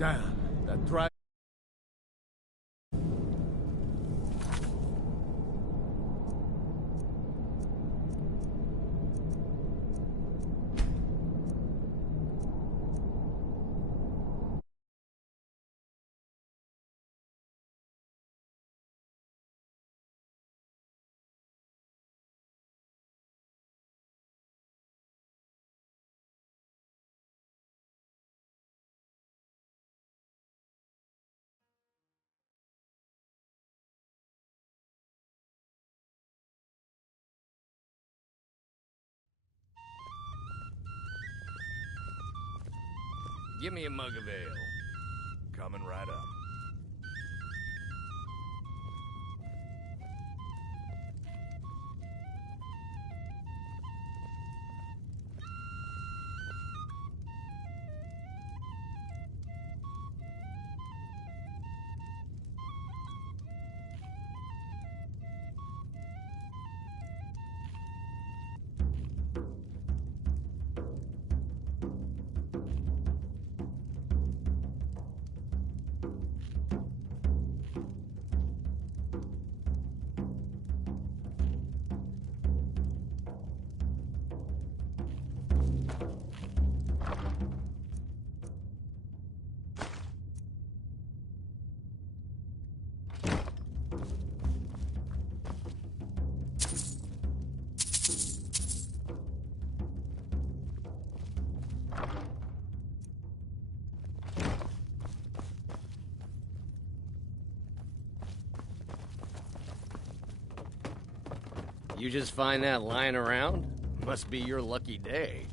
Damn, that drive. Give me a mug of ale. Coming right up. You just find that lying around? Must be your lucky day.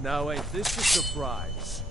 Now ain't this a surprise?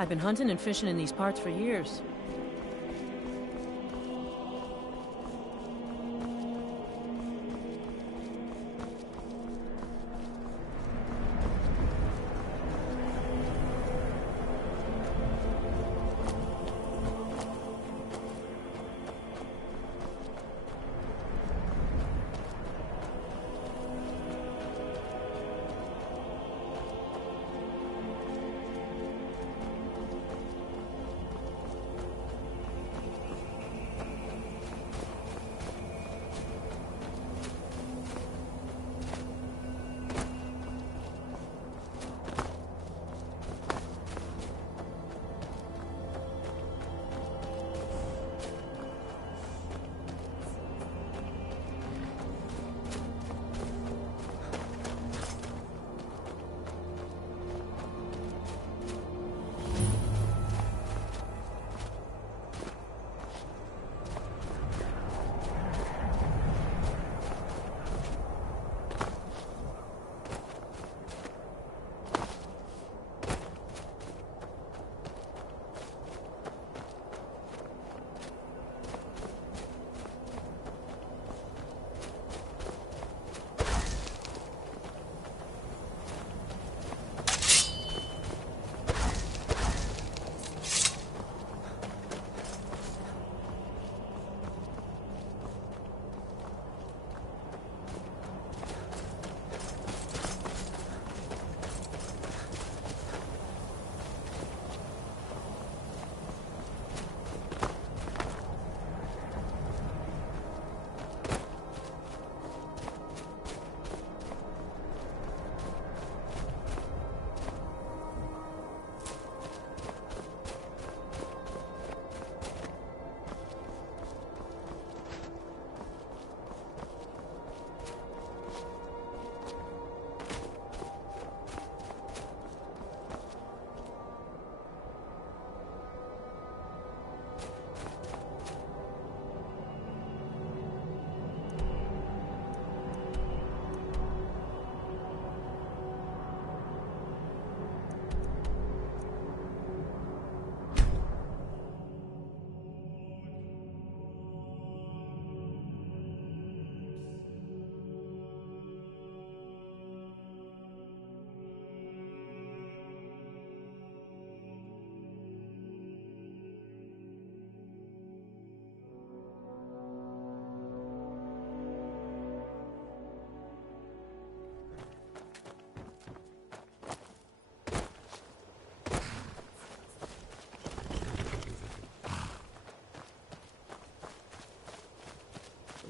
I've been hunting and fishing in these parts for years.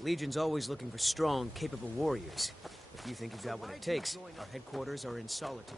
Legion's always looking for strong, capable warriors. If you think you've got what it takes, our headquarters are in Solitude.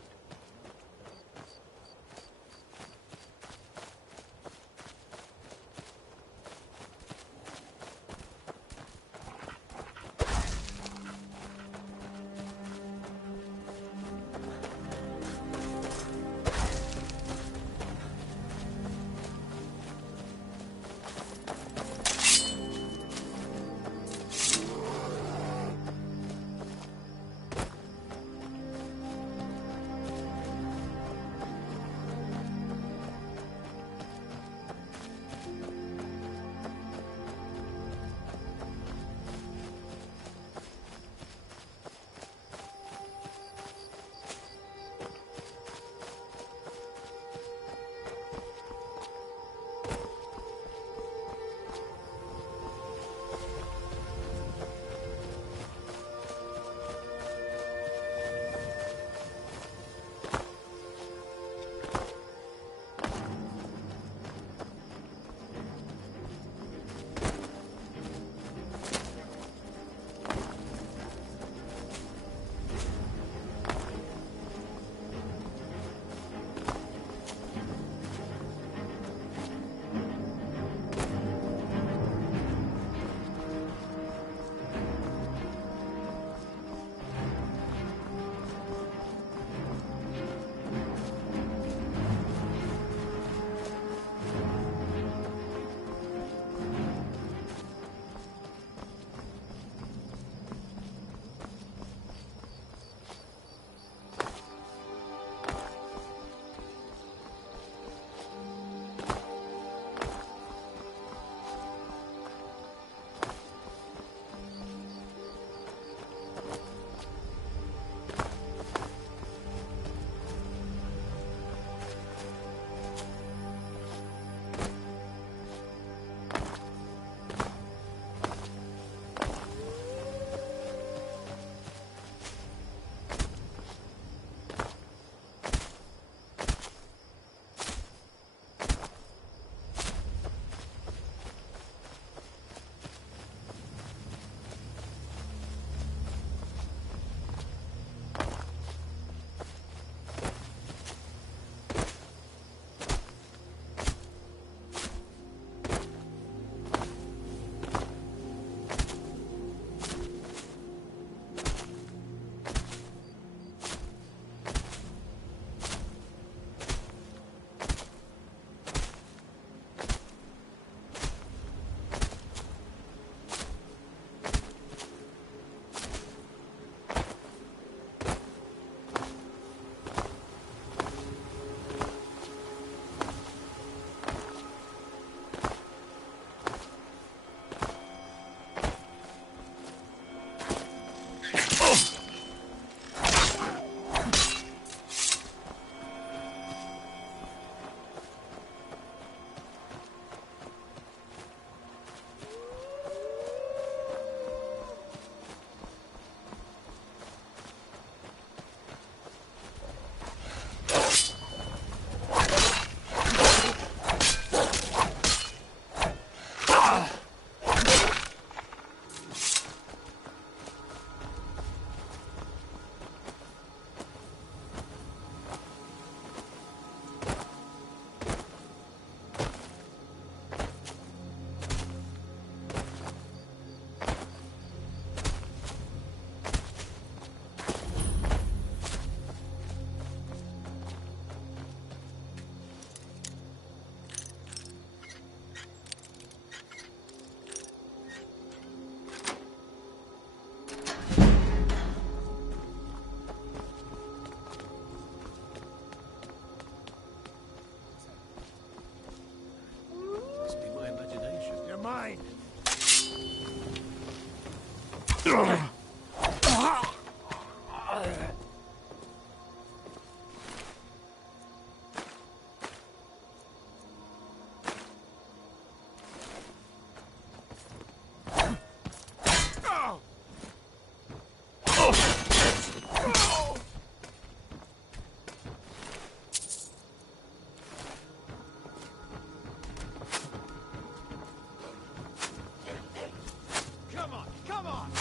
Come on!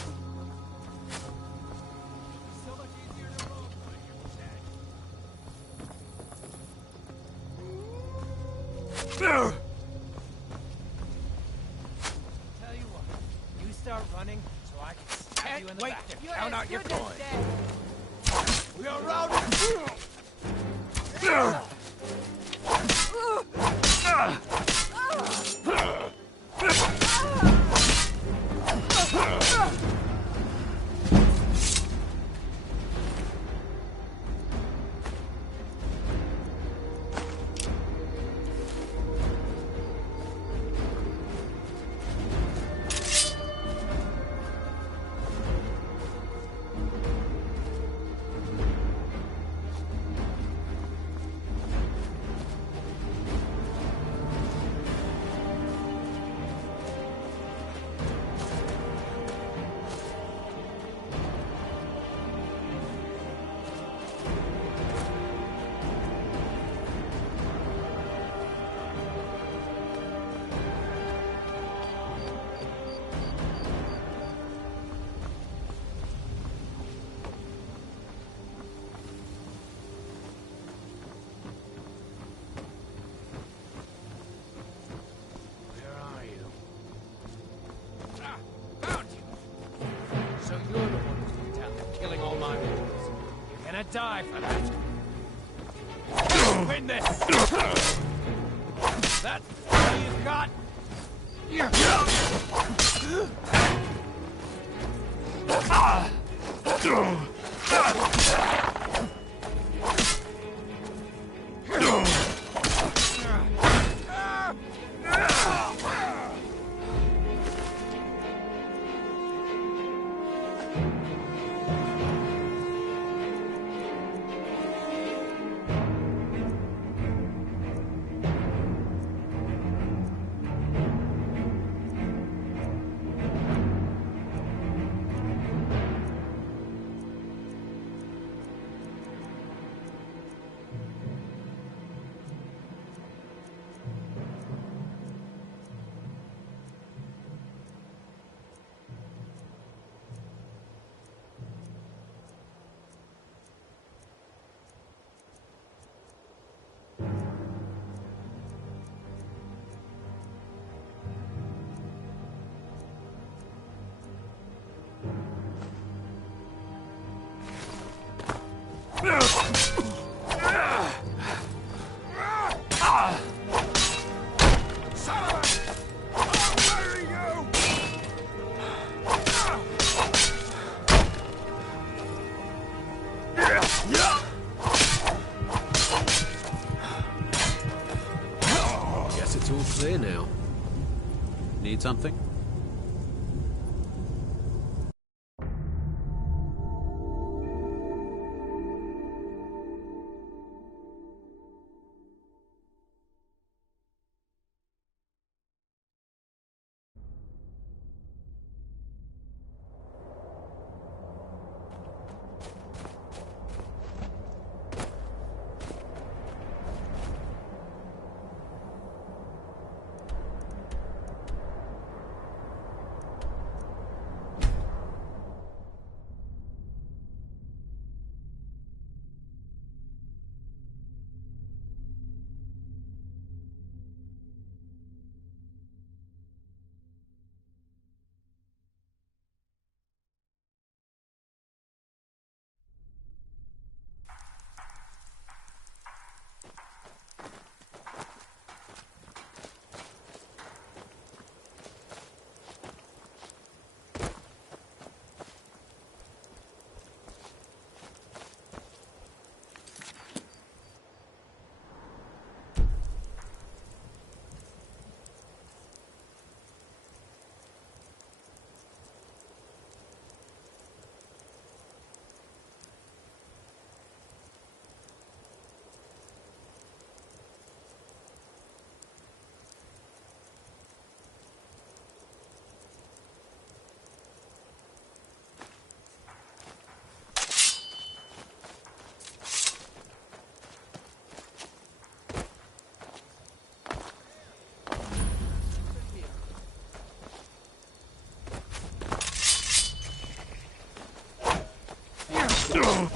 So much easier to roll when you're dead. Tell you what, you start running so I can stab you in the back and count out your coins. We are routed! Die for that. Win this. That's all you've got. Guess it's all clear now. Need something? Yeah!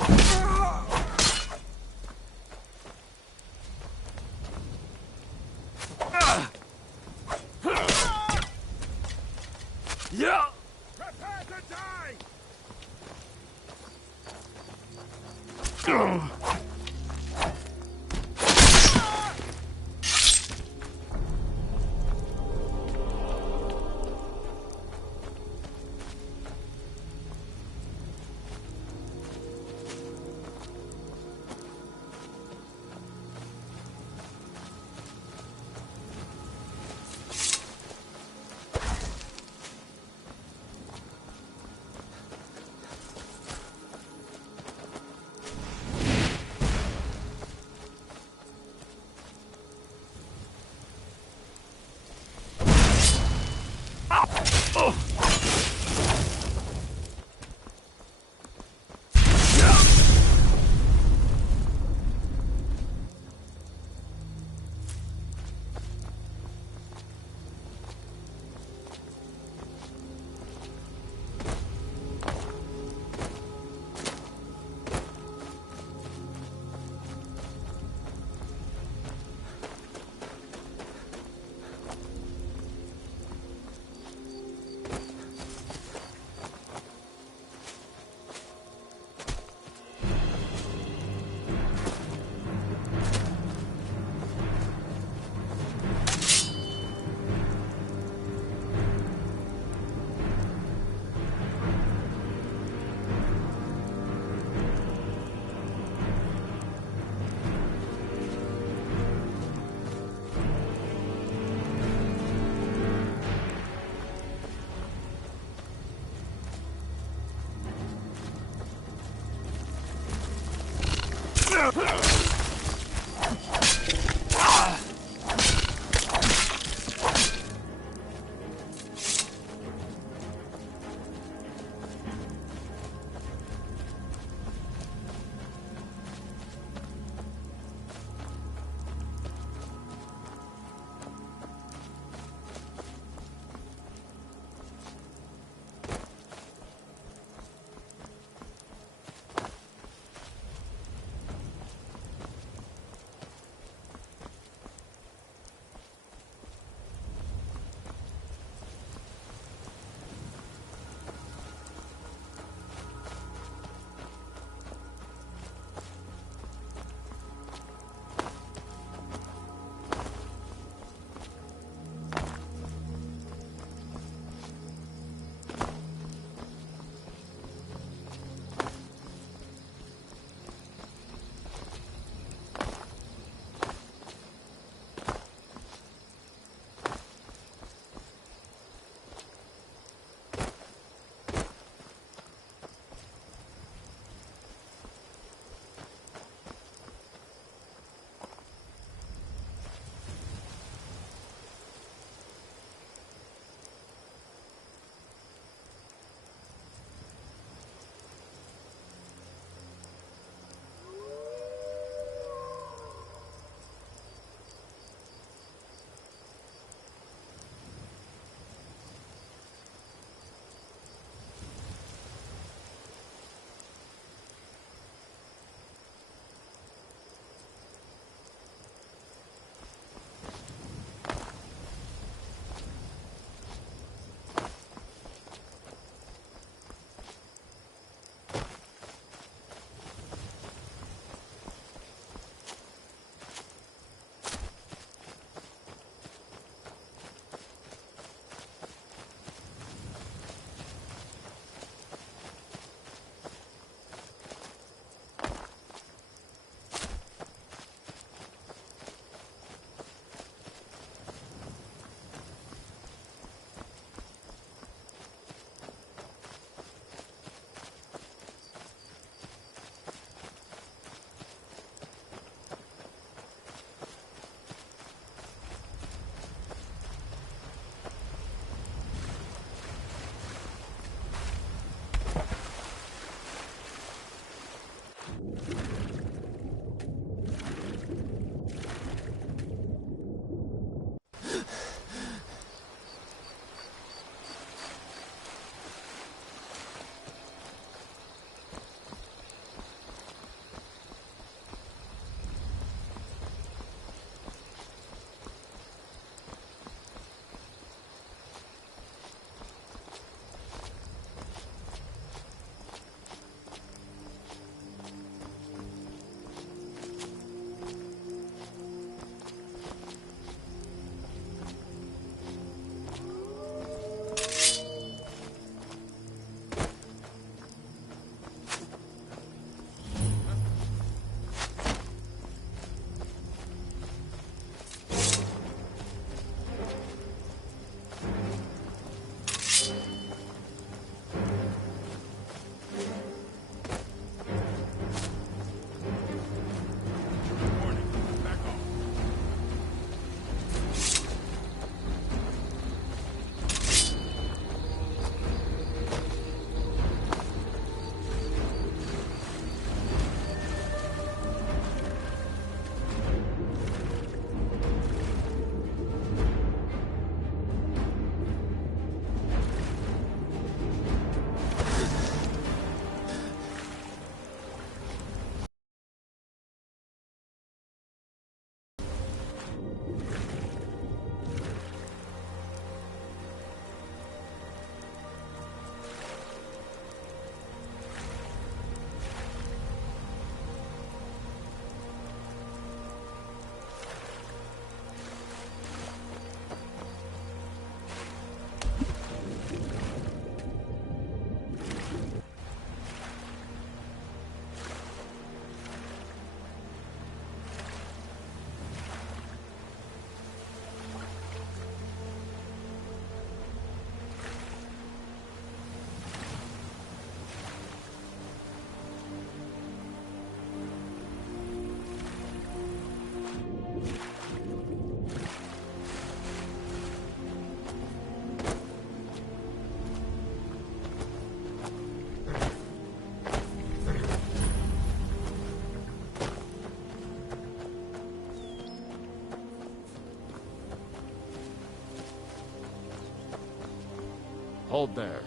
Hold there.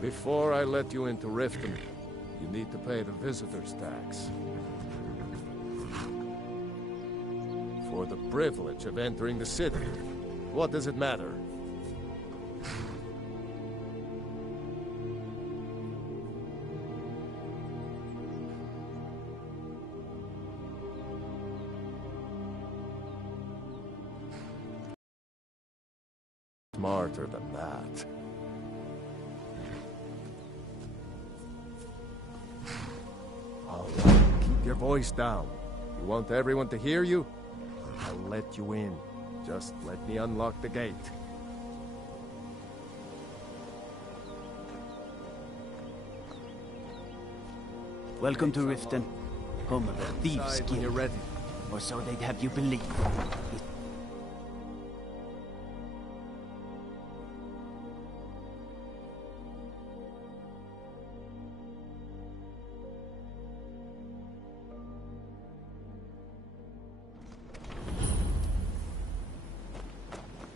Before I let you into Riften, you need to pay the visitor's tax. For the privilege of entering the city. What does it matter? Smarter than that. All right, keep your voice down. You want everyone to hear you? I'll let you in. Just let me unlock the gate. Welcome to Riften, home of the Thieves Outside when you're Guild. ready. Or so they'd have you believe.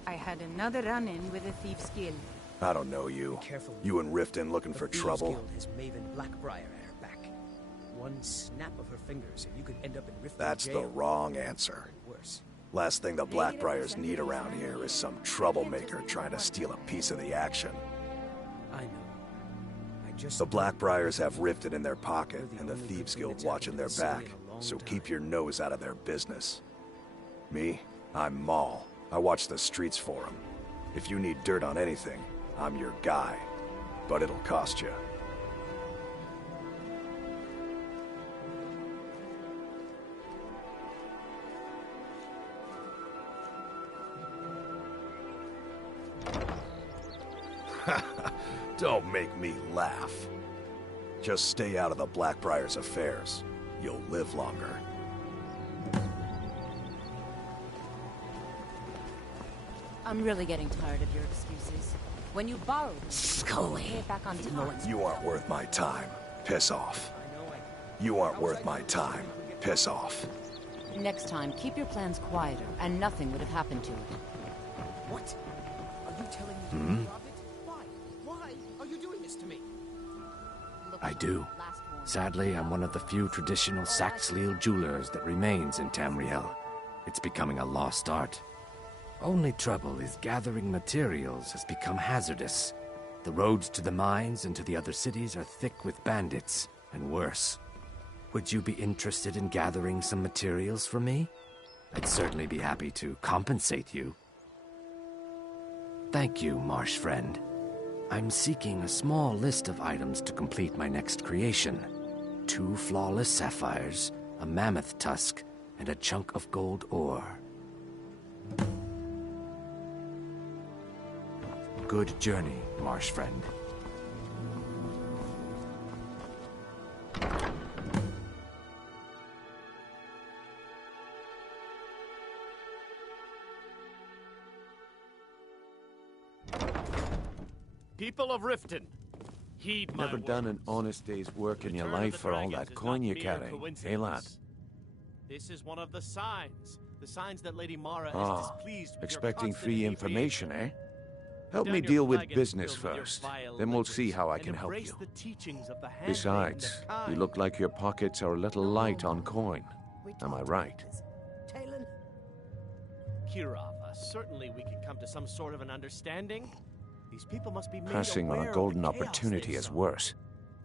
I had another run-in with the Thieves Guild. I don't know you. Careful. You and Riften looking The for Thieves trouble? Guild has Maven Blackbriar at her back. One snap of her fingers, and you could end up in Riften That's jail. the wrong answer. Or worse. Last thing the Blackbriars need around here is some troublemaker trying to steal a piece of the action. I know. I just The Blackbriars have Riften in their pocket, and the Thieves Guild watching their back, so keep your nose out of their business. Me? I'm Maul. I watch the streets for them. If you need dirt on anything, I'm your guy. But it'll cost you. Don't make me laugh. Just stay out of the Blackbriars' affairs. You'll live longer. I'm really getting tired of your excuses. When you borrowed me, pay it back on time. You aren't worth my time. Piss off. You aren't worth my time. Piss off. Next time, keep your plans quieter, and nothing would have happened to it. What? Are you telling me you robbed it? Why? Why are you doing this to me? I do. Sadly, I'm one of the few traditional Saxhleel jewelers that remains in Tamriel. It's becoming a lost art. Only trouble is gathering materials has become hazardous. The roads to the mines and to the other cities are thick with bandits, and worse. Would you be interested in gathering some materials for me? I'd certainly be happy to compensate you. Thank you, Marsh friend. I'm seeking a small list of items to complete my next creation. 2 flawless sapphires, a mammoth tusk, and a chunk of gold ore. Good journey, Marsh friend. People of Riften, heed my Never words. done an honest day's work in your Return of life the for all dragons that is coin not you mere carry, eh, coincidence. lad? This is one of the signs. The signs that Lady Mara is Ah, displeased with expecting your constant free information, inebriation. eh? Help Down me your deal with flag and business filled with your first. vile Then we'll liquids, see how I and can help embrace you. the teachings of the handmaiden Besides, of you kind. look like your pockets are a little light on coin. Am I right? Talon? Kirava, certainly we can come to some sort of an understanding. These people must be made Passing on aware a of golden the chaos opportunity they is sow. worse.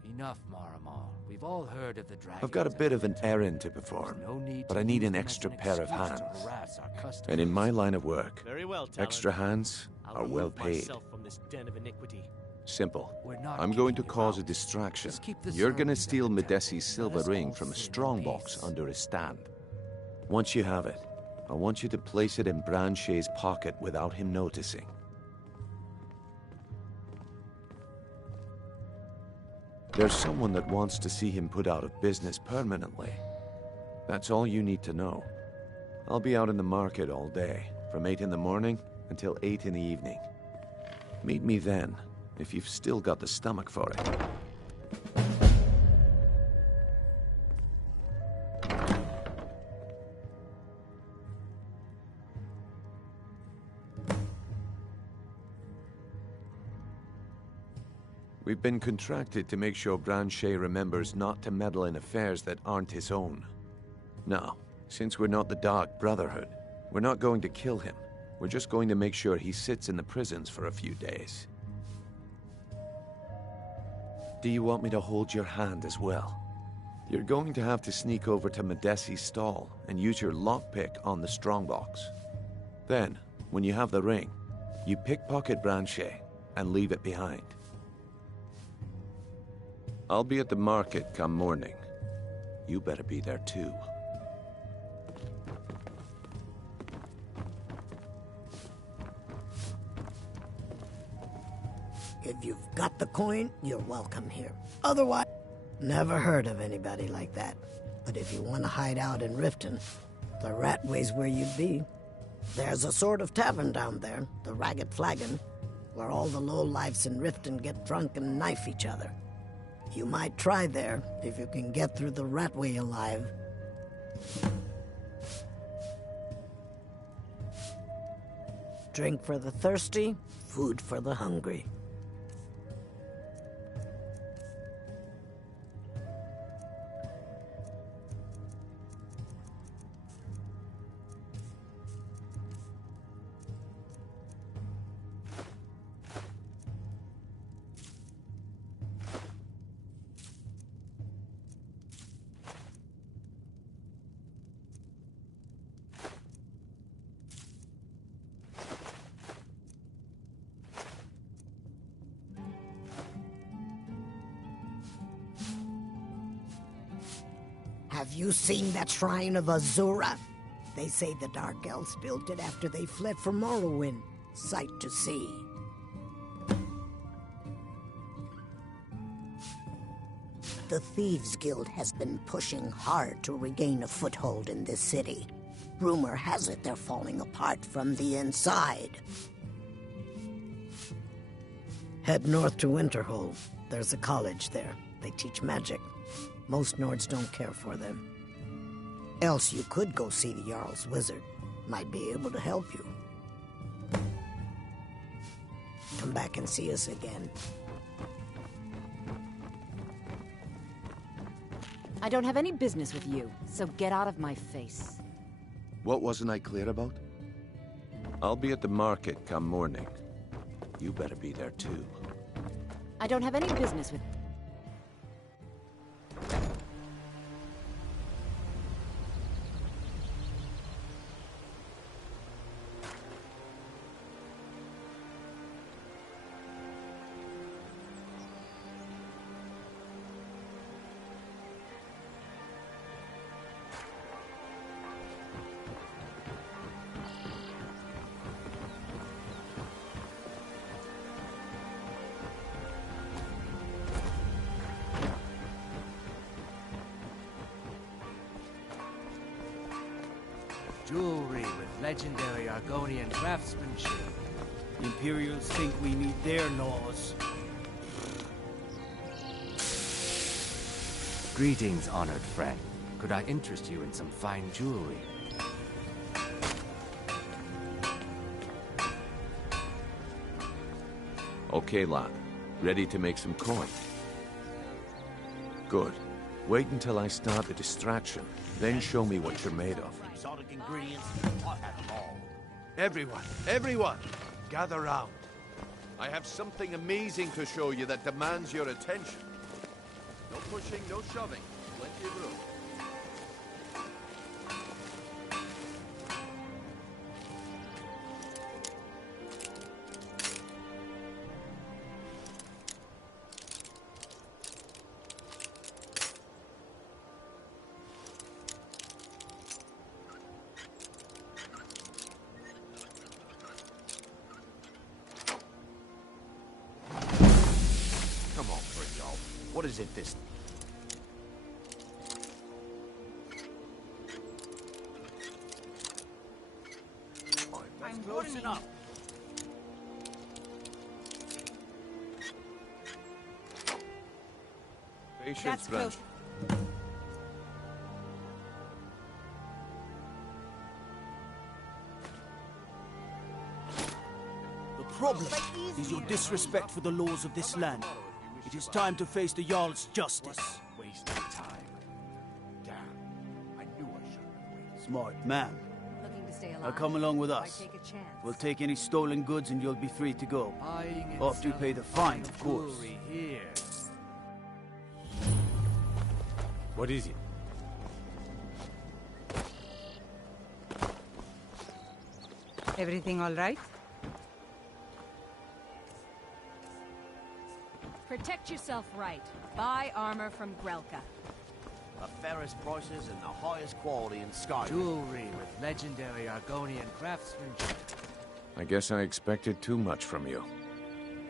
Enough, Maramal. We've all heard of the dragon. I've got a bit of an errand to perform, but I need an extra pair of hands. And in my line of work, Very well, Talon. extra hands I'll are well remove paid. myself from this den of iniquity. Simple. We're not I'm going to kicking you cause a out. distraction. Just keep the You're gonna servants at steal the temple. Medesi's silver Let us ring all from a sit in strongbox peace. under his stand. Once you have it, I want you to place it in Branche's pocket without him noticing. There's someone that wants to see him put out of business permanently. That's all you need to know. I'll be out in the market all day, from 8 in the morning until 8 in the evening. Meet me then, if you've still got the stomach for it. We've been contracted to make sure Branchet remembers not to meddle in affairs that aren't his own. Now, since we're not the Dark Brotherhood, we're not going to kill him. We're just going to make sure he sits in the prisons for a few days. Do you want me to hold your hand as well? You're going to have to sneak over to Madesi's stall and use your lockpick on the strongbox. Then, when you have the ring, you pickpocket Branchet and leave it behind. I'll be at the market come morning. You better be there too. If you've got the coin, you're welcome here. Otherwise, never heard of anybody like that. But if you want to hide out in Riften, the Ratway's where you'd be. There's a sort of tavern down there, the Ragged Flagon, where all the lowlifes in Riften get drunk and knife each other. You might try there, if you can get through the Ratway alive. Drink for the thirsty, food for the hungry. Have you seen that shrine of Azura? They say the Dark Elves built it after they fled from Morrowind. Sight to see. The Thieves Guild has been pushing hard to regain a foothold in this city. Rumor has it they're falling apart from the inside. Head north to Winterhold. There's a college there. They teach magic. Most Nords don't care for them. Else you could go see the Jarl's wizard. Might be able to help you. Come back and see us again. I don't have any business with you, so get out of my face. What wasn't I clear about? I'll be at the market come morning. You better be there too. I don't have any business with... Jewelry with legendary Argonian craftsmanship. The Imperials think we need their laws. Greetings, honored friend. Could I interest you in some fine jewelry? Okay, lad. Ready to make some coin? Good. Wait until I start the distraction, then show me what you're made of. Exotic ingredients, I have them all. Everyone! Gather round. I have something amazing to show you that demands your attention. No pushing, no shoving. Plenty of room. What is it this... I'm close enough. Patience, Branch. The problem is your disrespect for the laws of this land. It is time to face the Jarl's justice. Waste of time. Damn. I knew I shouldn't have waited. Smart man. Looking to stay alive? Now come along with Why us. take a chance? We'll take any stolen goods and you'll be free to go. Buying and After you pay the fine, of course. jewelry here. What is it? Everything all right? Protect yourself right. Buy armor from Grelka. The fairest prices and the highest quality in Skyrim. Jewelry with legendary Argonian craftsmanship. I guess I expected too much from you.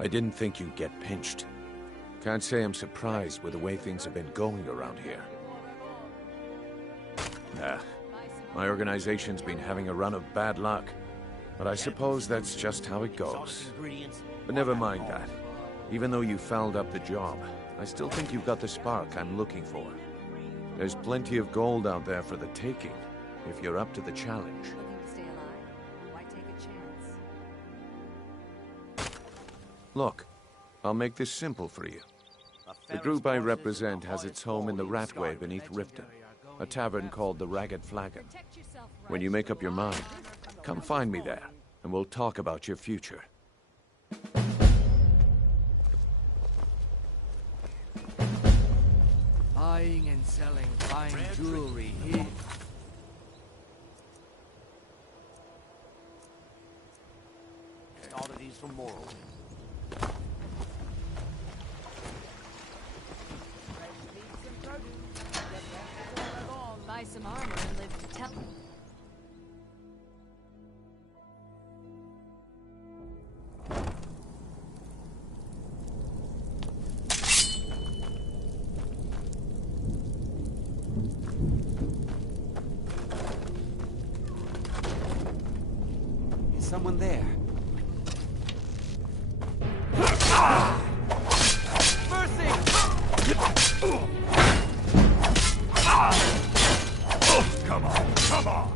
I didn't think you'd get pinched. Can't say I'm surprised with the way things have been going around here. Nah, my organization's been having a run of bad luck. But I suppose that's just how it goes. But never mind that. Even though you fouled up the job, I still think you've got the spark I'm looking for. There's plenty of gold out there for the taking, if you're up to the challenge. Looking to stay alive? Why take a chance? Look, I'll make this simple for you. The group I represent has its home in the Ratway beneath Riften, a tavern called the Ragged Flagon. When you make up your mind, come find me there, and we'll talk about your future. Buying and selling fine jewelry here. Oddities from Morrowind. Buy some armor and live to tell. Is someone there? Come on, come on!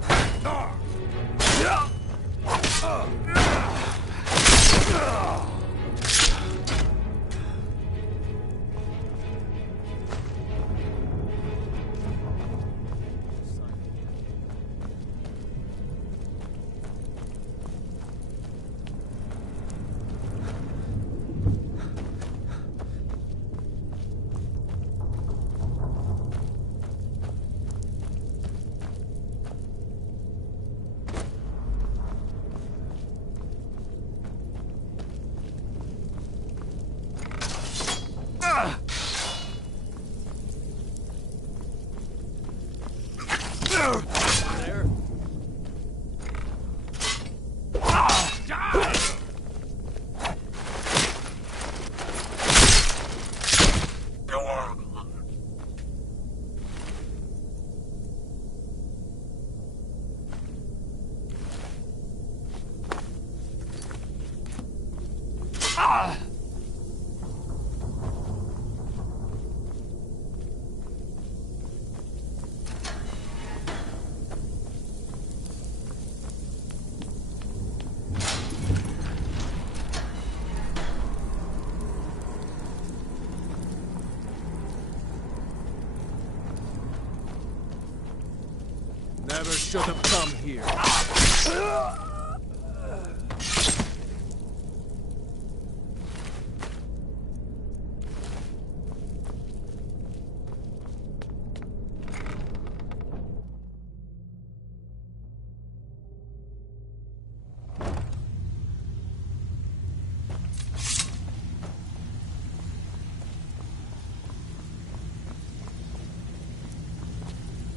Never should have come here.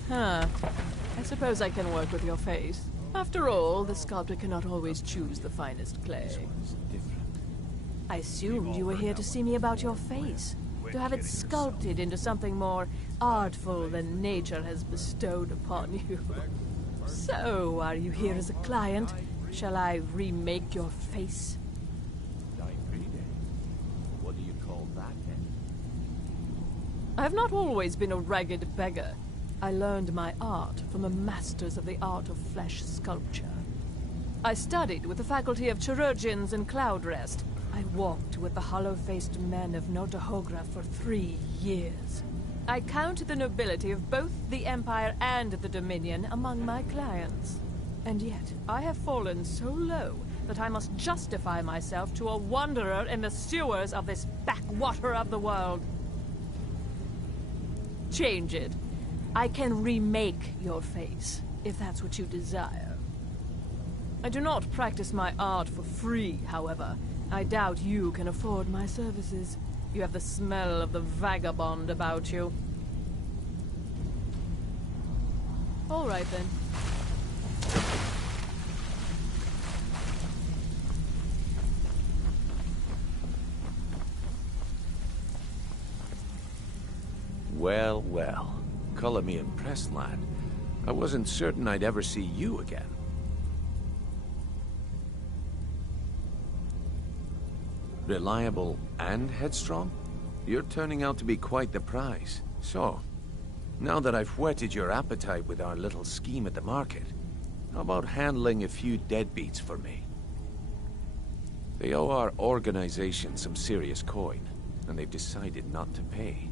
Huh. I suppose I can work with your face. After all, the sculptor cannot always choose the finest clay. I assumed you were here to see me about your face, to have it sculpted into something more artful than nature has bestowed upon you. So, are you here as a client? Shall I remake your face? What do you call that, then? I have not always been a ragged beggar. I learned my art from the masters of the art of flesh sculpture. I studied with the faculty of chirurgeons in Cloudrest, I walked with the hollow-faced men of Notahogra for 3 years. I count the nobility of both the Empire and the Dominion among my clients. And yet, I have fallen so low that I must justify myself to a wanderer in the sewers of this backwater of the world. Change it. I can remake your face, if that's what you desire. I do not practice my art for free, however. I doubt you can afford my services. You have the smell of the vagabond about you. All right, then. Well, well. Color me impressed, lad. I wasn't certain I'd ever see you again. Reliable and headstrong? You're turning out to be quite the prize. So, now that I've whetted your appetite with our little scheme at the market, how about handling a few deadbeats for me? They owe our organization some serious coin, and they've decided not to pay.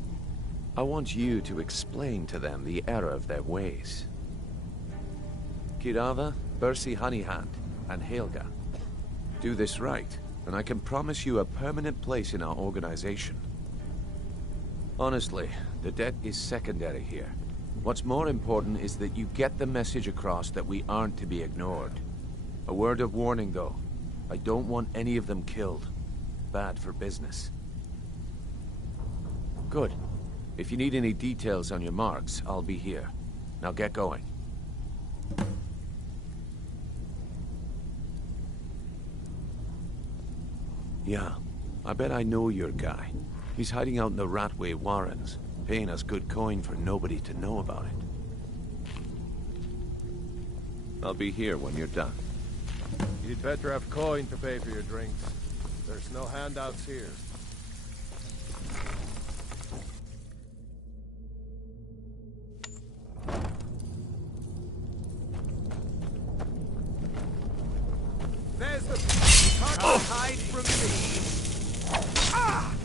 I want you to explain to them the error of their ways. Kirava, Bersi Honeyhand, and Helga. Do this right, and I can promise you a permanent place in our organization. Honestly, the debt is secondary here. What's more important is that you get the message across that we aren't to be ignored. A word of warning, though. I don't want any of them killed. Bad for business. Good. If you need any details on your marks, I'll be here. Now get going. Yeah, I bet I know your guy. He's hiding out in the Ratway Warrens, paying us good coin for nobody to know about it. I'll be here when you're done. You'd better have coin to pay for your drinks. There's no handouts here. There's the... You can't hide from me. Ah!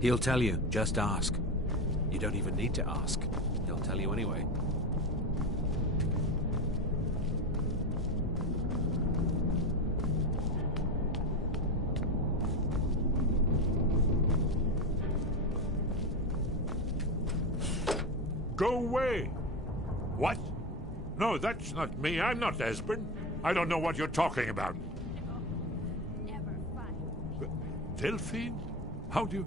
He'll tell you. Just ask. You don't even need to ask. He'll tell you anyway. Go away! What? No, that's not me. I'm not Esbern. I don't know what you're talking about. Delphine? How do you...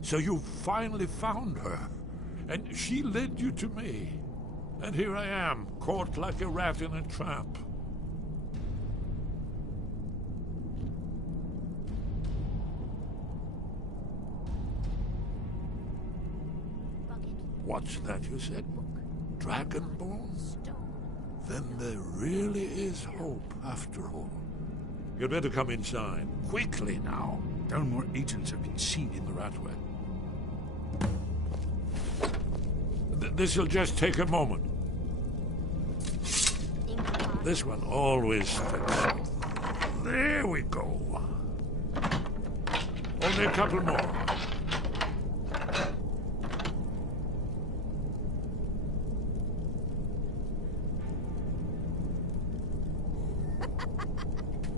So you finally found her. And she led you to me. And here I am, caught like a rat in a trap. What's that you said? Dragonborn? Then there really is hope, after all. You'd better come inside. Quickly now. Downmore agents have been seen in the Ratway. This'll just take a moment. This one always fits. There we go. Only a couple more.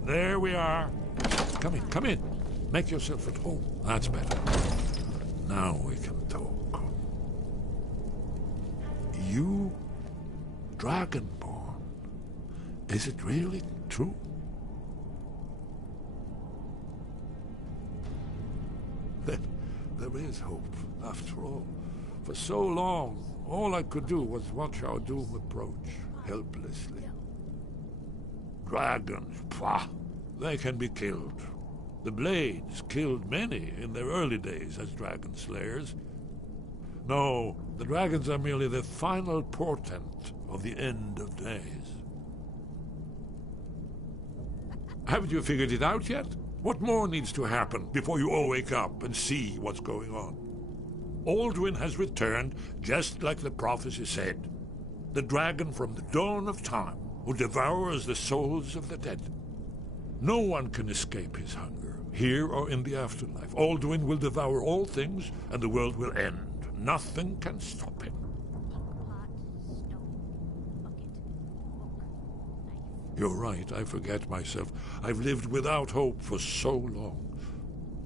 There we are. Come in, come in. Make yourself at home. That's better. Now we can talk. You, Dragonborn. Is it really true? Then there is hope, after all. For so long, all I could do was watch our doom approach, helplessly. Dragons, pah! They can be killed. The Blades killed many in their early days as dragon slayers. No, the dragons are merely the final portent of the end of days. Haven't you figured it out yet? What more needs to happen before you all wake up and see what's going on? Alduin has returned, just like the prophecy said. The dragon from the dawn of time, who devours the souls of the dead. No one can escape his hunger, here or in the afterlife. Alduin will devour all things, and the world will end. Nothing can stop him. You're right, I forget myself. I've lived without hope for so long.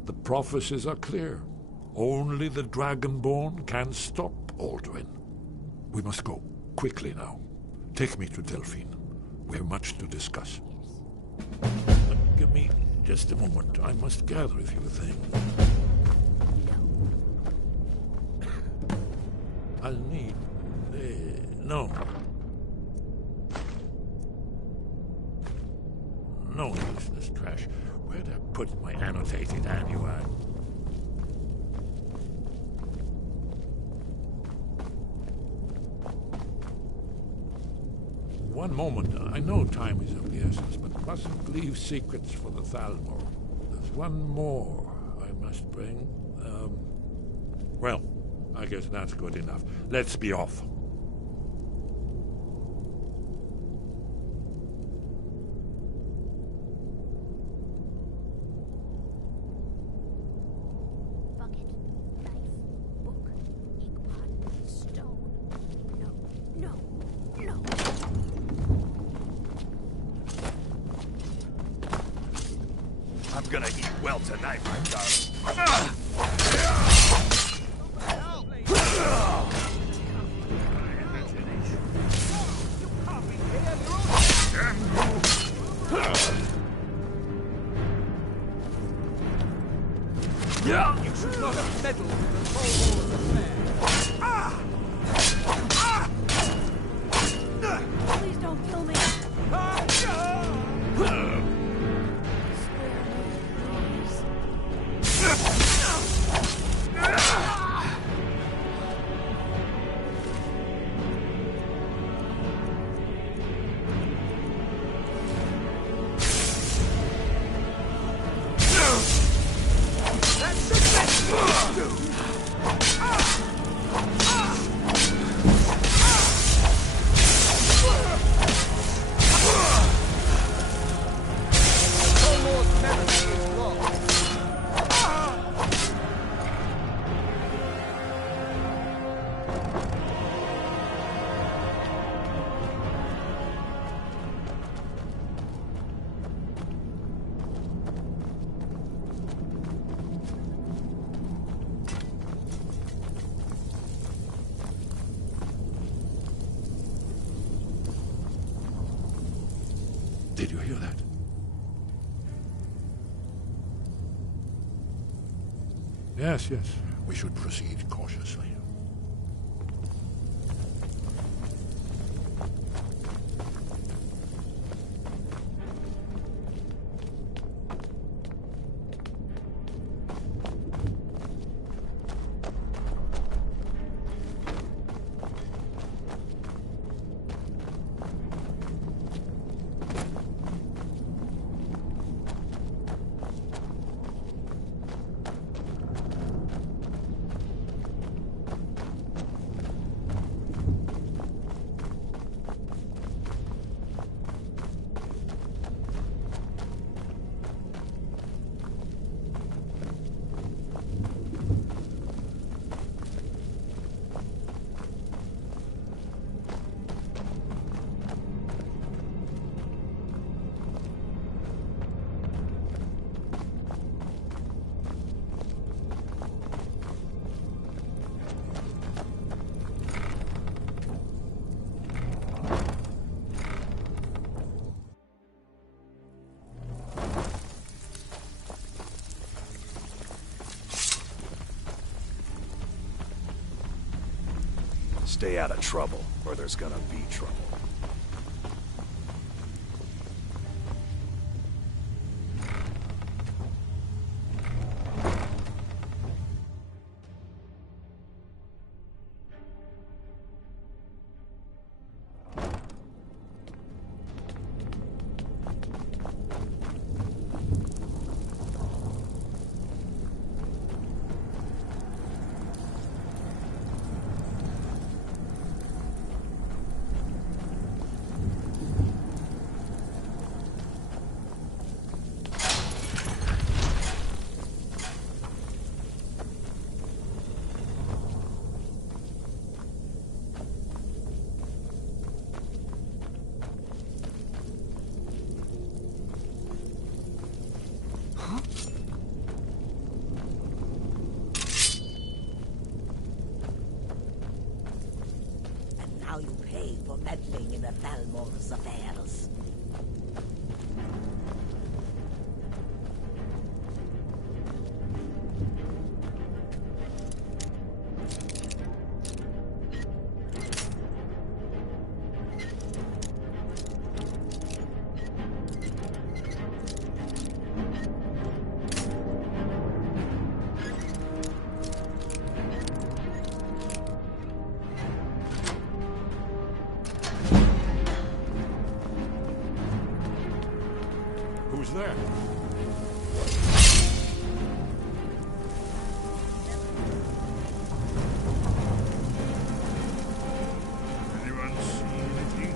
The prophecies are clear. Only the Dragonborn can stop Alduin. We must go, quickly now. Take me to Delphine. We have much to discuss. Give me just a moment. I must gather a few things. I'll need... no. No useless trash. Where'd I put my annotated annual? One moment. I know time is of the essence, but mustn't leave secrets for the Thalmor. There's one more I must bring. Well, I guess that's good enough. Let's be off. I'm gonna eat well tonight, my darling. You should not have meddled with the whole affair. Please don't kill me. Did you hear that? Yes, yes. We should proceed cautiously. Stay out of trouble, or there's gonna be trouble. Now you pay for meddling in the Thalmor's affairs. Who's there? Anyone see anything?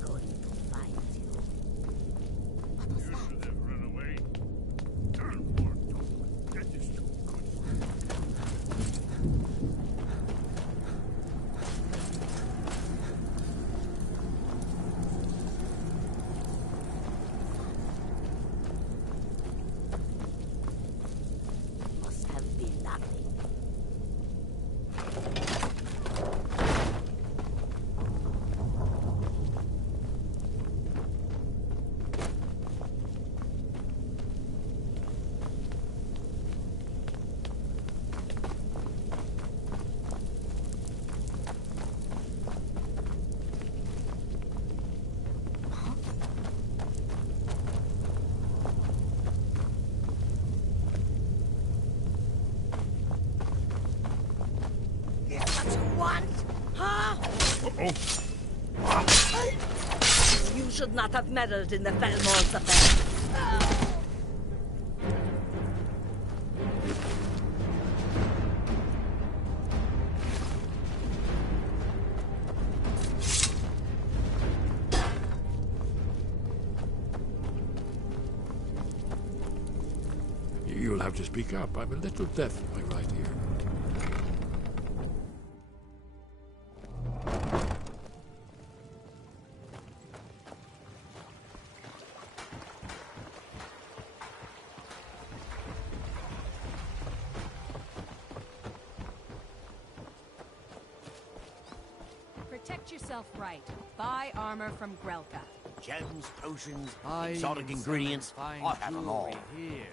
Going to find you. You should have run away. Turn more dog. That is too good. Must have been nothing. Is what you want? Huh? You should not have meddled in the Thalmor's affairs. You'll have to speak up. I'm a little deaf in my right ear. Protect yourself right. Buy armor from Grelka. Gems, potions, I exotic ingredients. fine I have them all. jewelry here.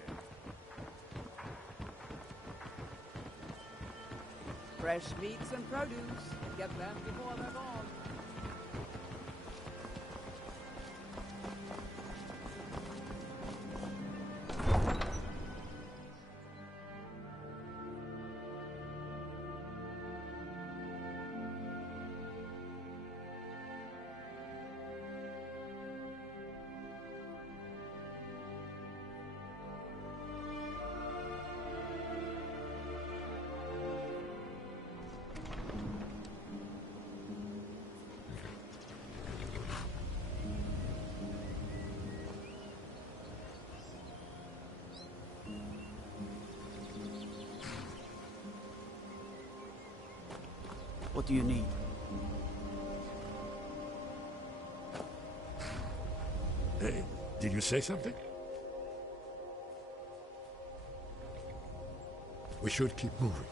Fresh meats and produce. Get them before they're gone. What do you need? Hey, did you say something? We should keep moving.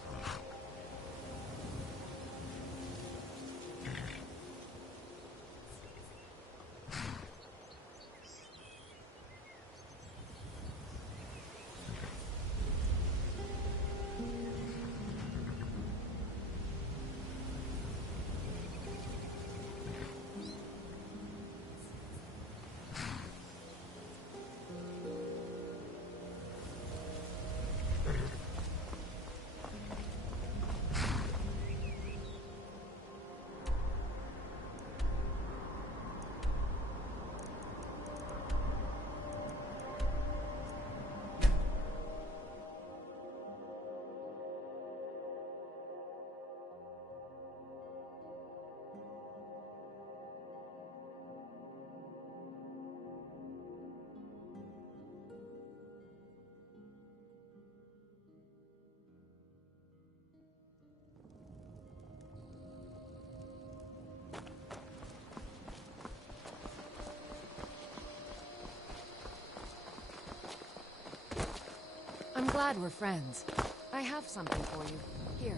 I'm glad we're friends. I have something for you. Here.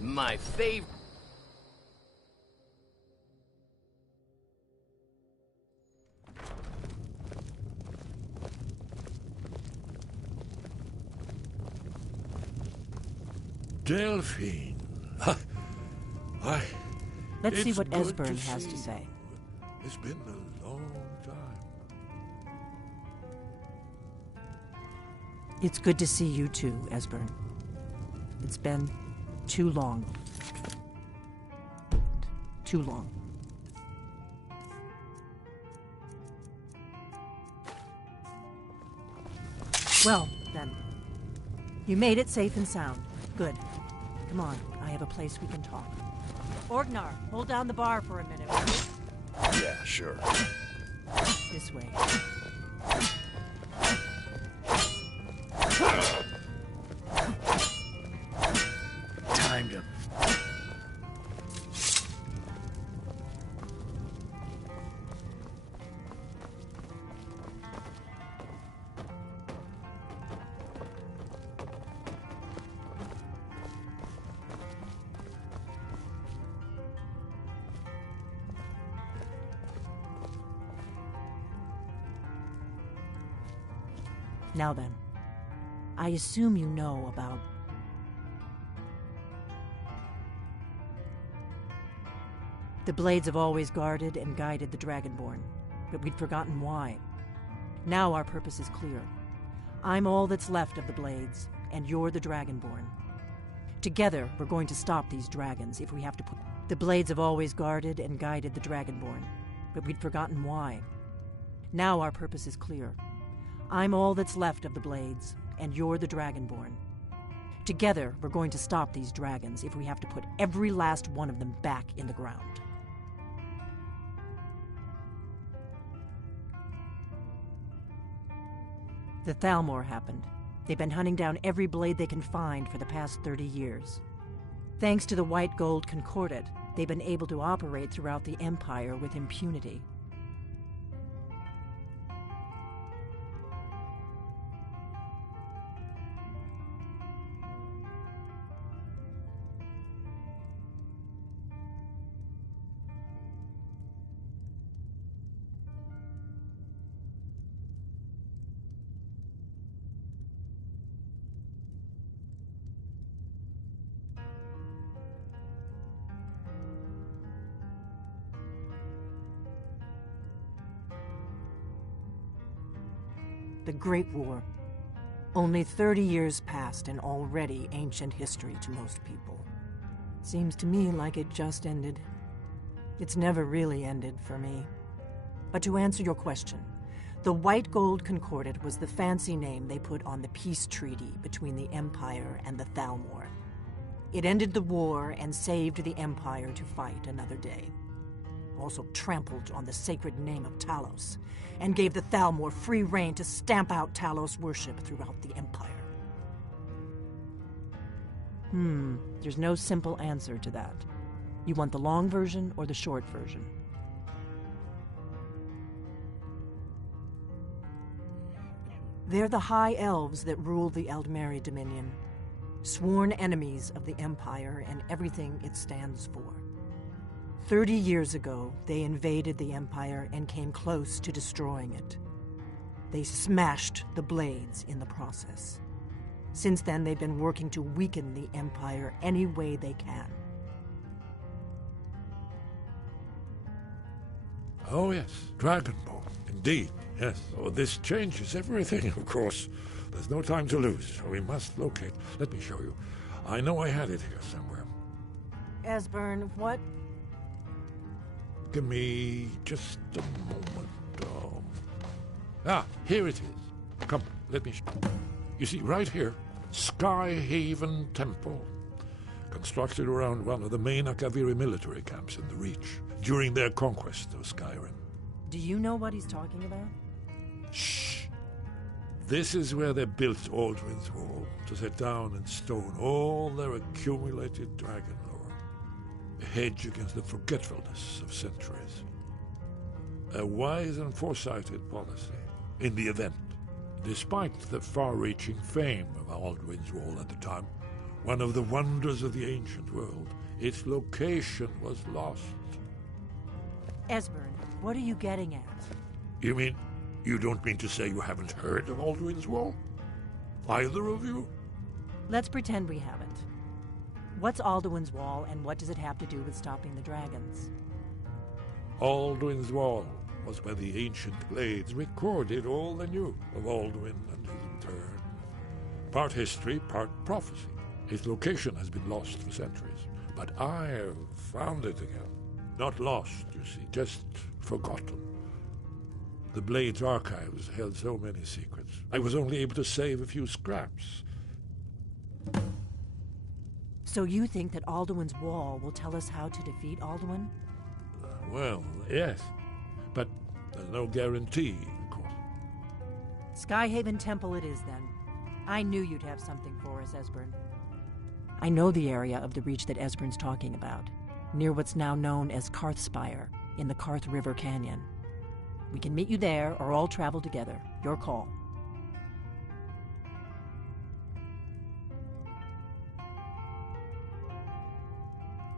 My favorite. Delphine. Why? Let's see it's what good Esbern to has see to say. you. It's been a long time. It's good to see you too, Esbern. It's been too long. Too long. Well, then. You made it safe and sound. Good. Come on, I have a place we can talk. Orgnar, hold down the bar for a minute, will you? Yeah, sure. This way. Time to... Now then, I assume you know about... The Blades have always guarded and guided the Dragonborn, but we'd forgotten why. Now our purpose is clear. I'm all that's left of the Blades, and you're the Dragonborn. Together, we're going to stop these dragons if we have to put... The Blades have always guarded and guided the Dragonborn, but we'd forgotten why. Now our purpose is clear. I'm all that's left of the Blades, and you're the Dragonborn. Together, we're going to stop these dragons if we have to put every last one of them back in the ground. The Thalmor happened. They've been hunting down every blade they can find for the past 30 years. Thanks to the White Gold Concordat, they've been able to operate throughout the Empire with impunity. The Great War. Only 30 years passed and already ancient history to most people. Seems to me like it just ended. It's never really ended for me. But to answer your question, the White Gold Concordat was the fancy name they put on the peace treaty between the Empire and the Thalmor. It ended the war and saved the Empire to fight another day. Also trampled on the sacred name of Talos, and gave the Thalmor free rein to stamp out Talos worship throughout the Empire. There's no simple answer to that. You want the long version or the short version? They're the High Elves that rule the Eldmeri Dominion, sworn enemies of the Empire and everything it stands for. 30 years ago, they invaded the Empire and came close to destroying it. They smashed the Blades in the process. Since then, they've been working to weaken the Empire any way they can. Oh, yes, Dragonborn. Indeed, yes. Oh, this changes everything, of course. There's no time to lose, so we must locate. Let me show you. I know I had it here somewhere. Esbern, what? Give me just a moment. Here it is. Come, let me show you. You see, right here, Skyhaven Temple. Constructed around one of the main Akaviri military camps in the Reach during their conquest of Skyrim. Do you know what he's talking about? Shh! This is where they built Alduin's Wall, to set down in stone all their accumulated dragon lore. A hedge against the forgetfulness of centuries. A wise and foresighted policy in the event. Despite the far-reaching fame of Alduin's Wall at the time, one of the wonders of the ancient world, its location was lost. Esbern, what are you getting at? You mean, you don't mean to say you haven't heard of Alduin's Wall? Either of you? Let's pretend we haven't. What's Alduin's Wall, and what does it have to do with stopping the dragons? Alduin's Wall was where the ancient Blades recorded all they knew of Alduin and his return. Part history, part prophecy. Its location has been lost for centuries, but I have found it again. Not lost, you see, just forgotten. The Blades archives held so many secrets. I was only able to save a few scraps. So you think that Alduin's Wall will tell us how to defeat Alduin? Well, yes. But there's no guarantee, of course. Skyhaven Temple it is, then. I knew you'd have something for us, Esbern. I know the area of the Reach that Esbern's talking about, near what's now known as Karthspire, in the Karth River Canyon. We can meet you there, or all travel together. Your call.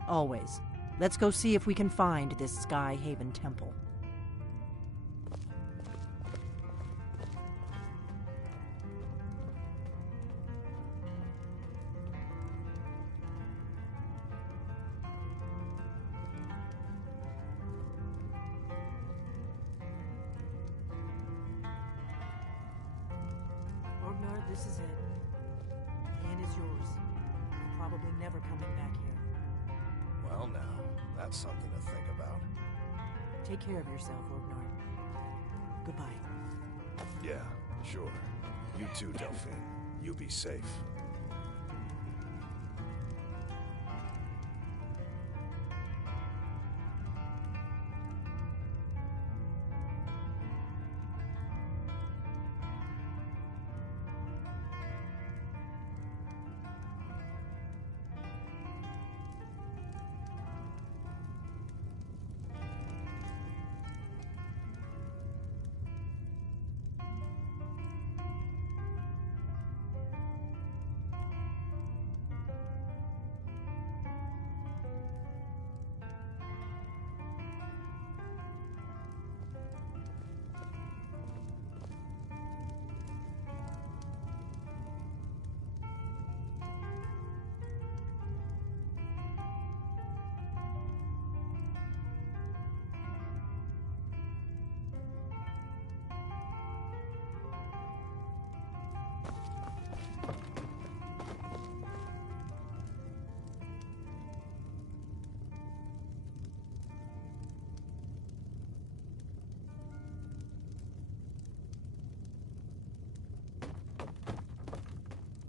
Always. Let's go see if we can find this Skyhaven Temple. Orgnar, this is it. The land is yours. You're probably never coming back here. Well, now, that's something to think about. Take care of yourself, Orgnar. Goodbye. Yeah, sure. You too, Delphine. You be safe.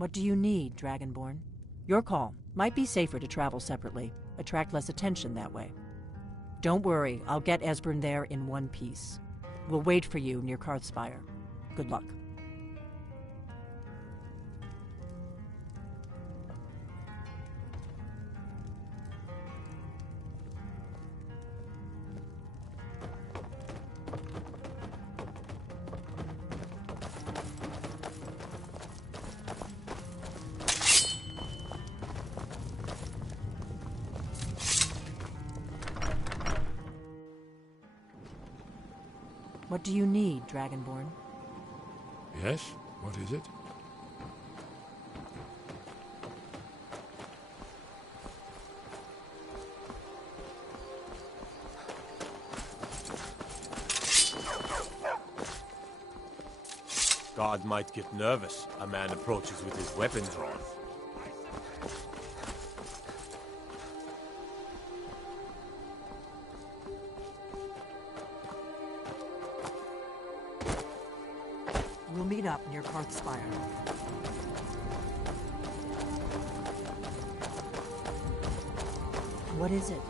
What do you need, Dragonborn? Your call. Might be safer to travel separately. Attract less attention that way. Don't worry, I'll get Esbern there in one piece. We'll wait for you near Karthspire. Good luck. What do you need, Dragonborn? Yes? What is it? Guard might get nervous. A man approaches with his weapon drawn. We'll meet up near Karthspire. What is it?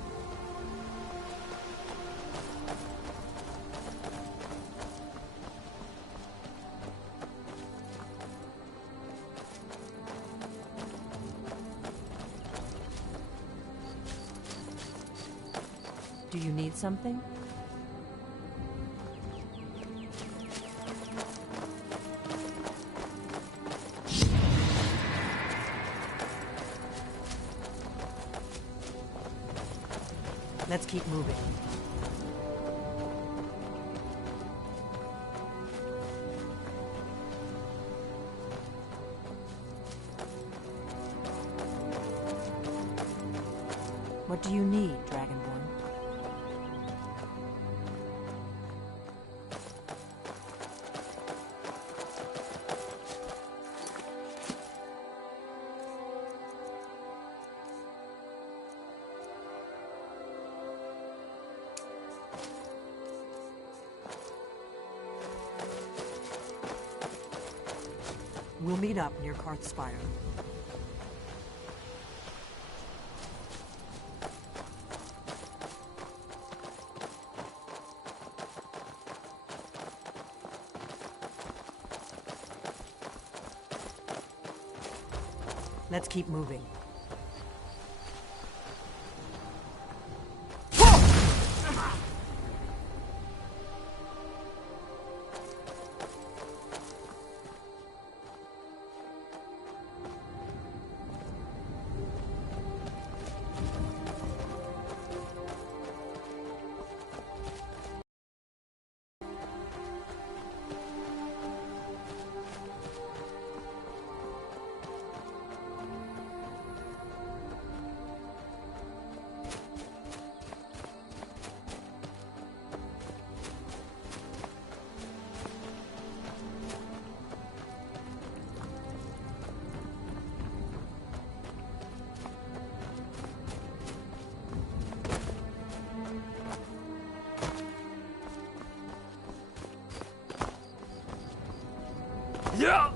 Do you need something? Let's keep moving. What do you need, Dragonborn? We'll meet up near Karthspire. Let's keep moving. Yeah!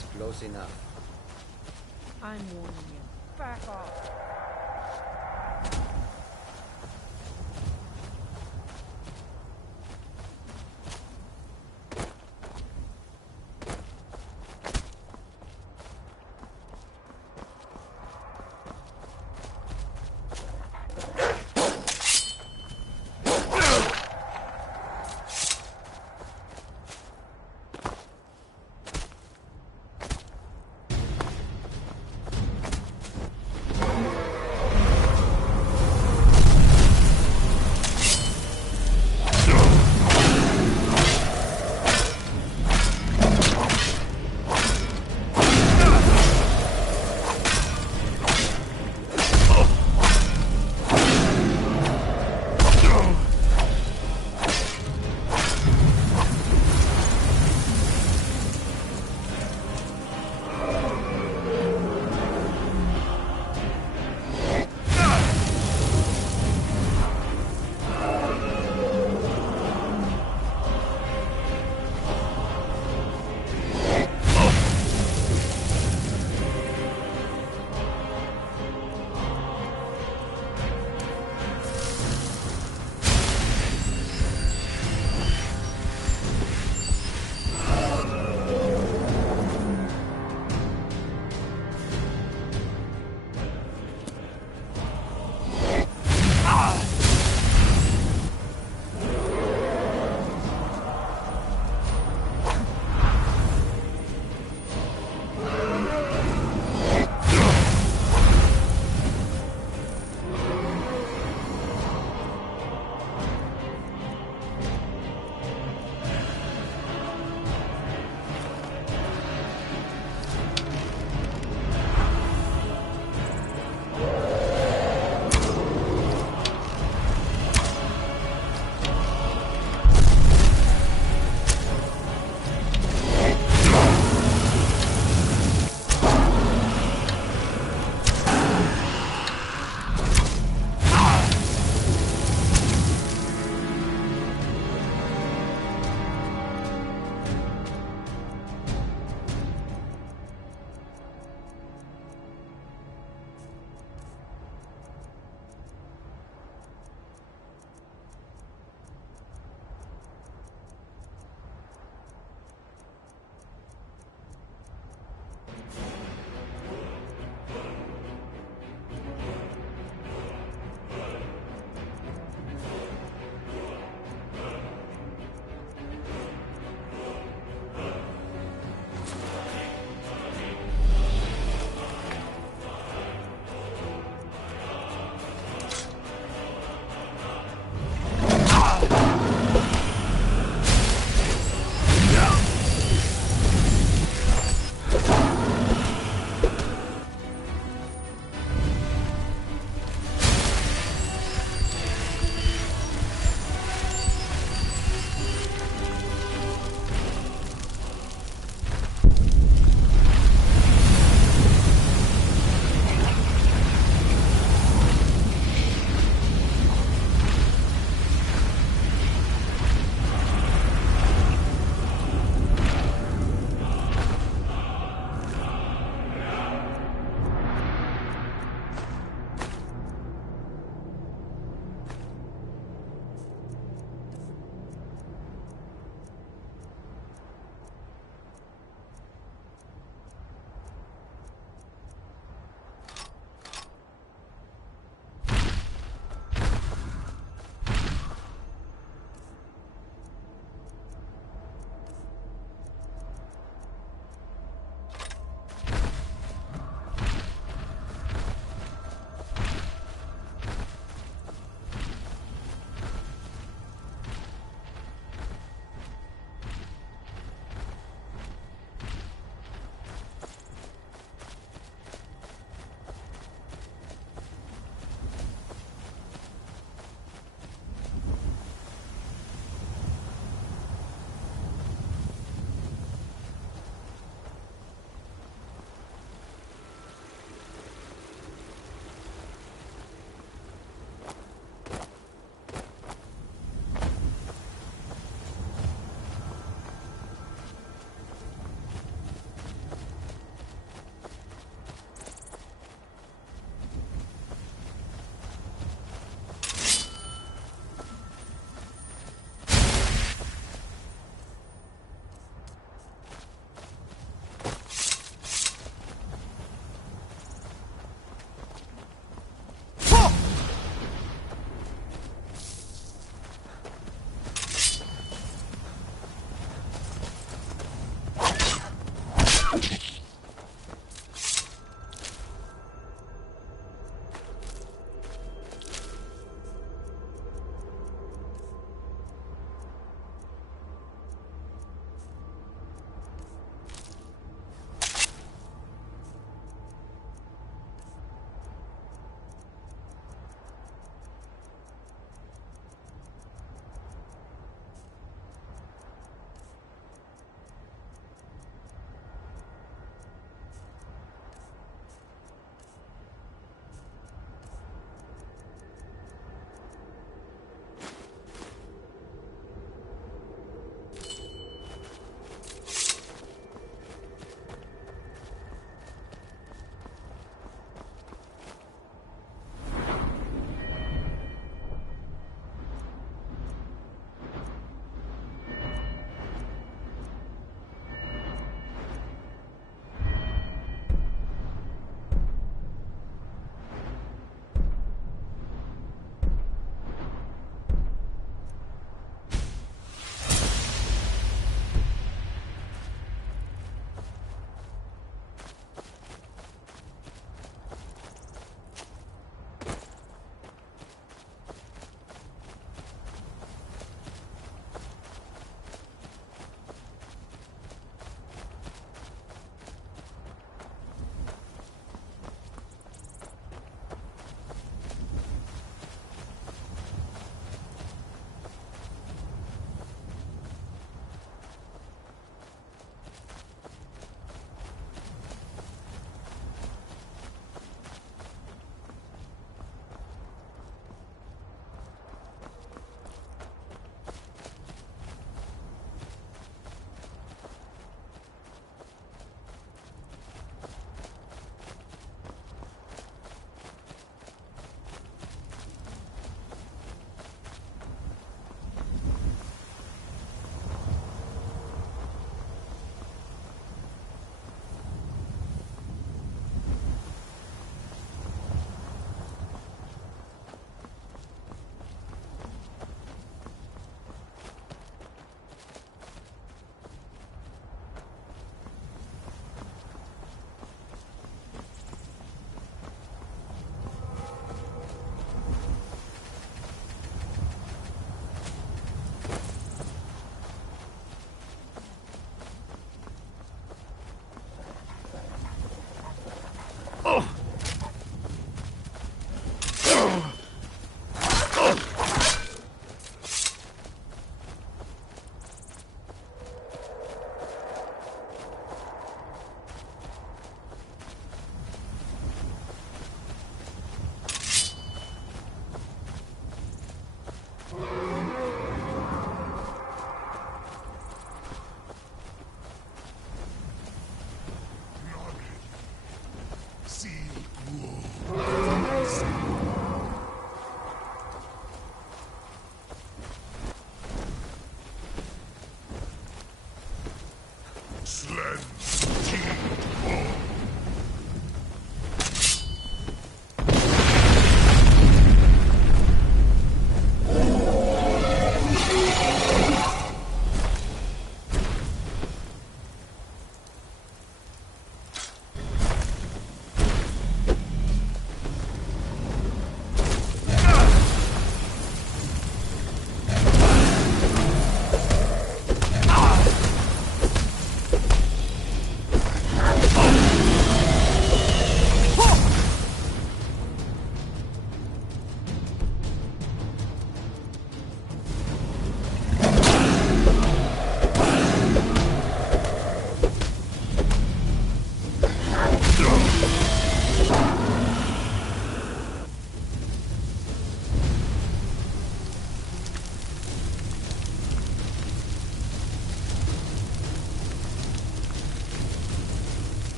That's close enough. I'm warning you. Back off.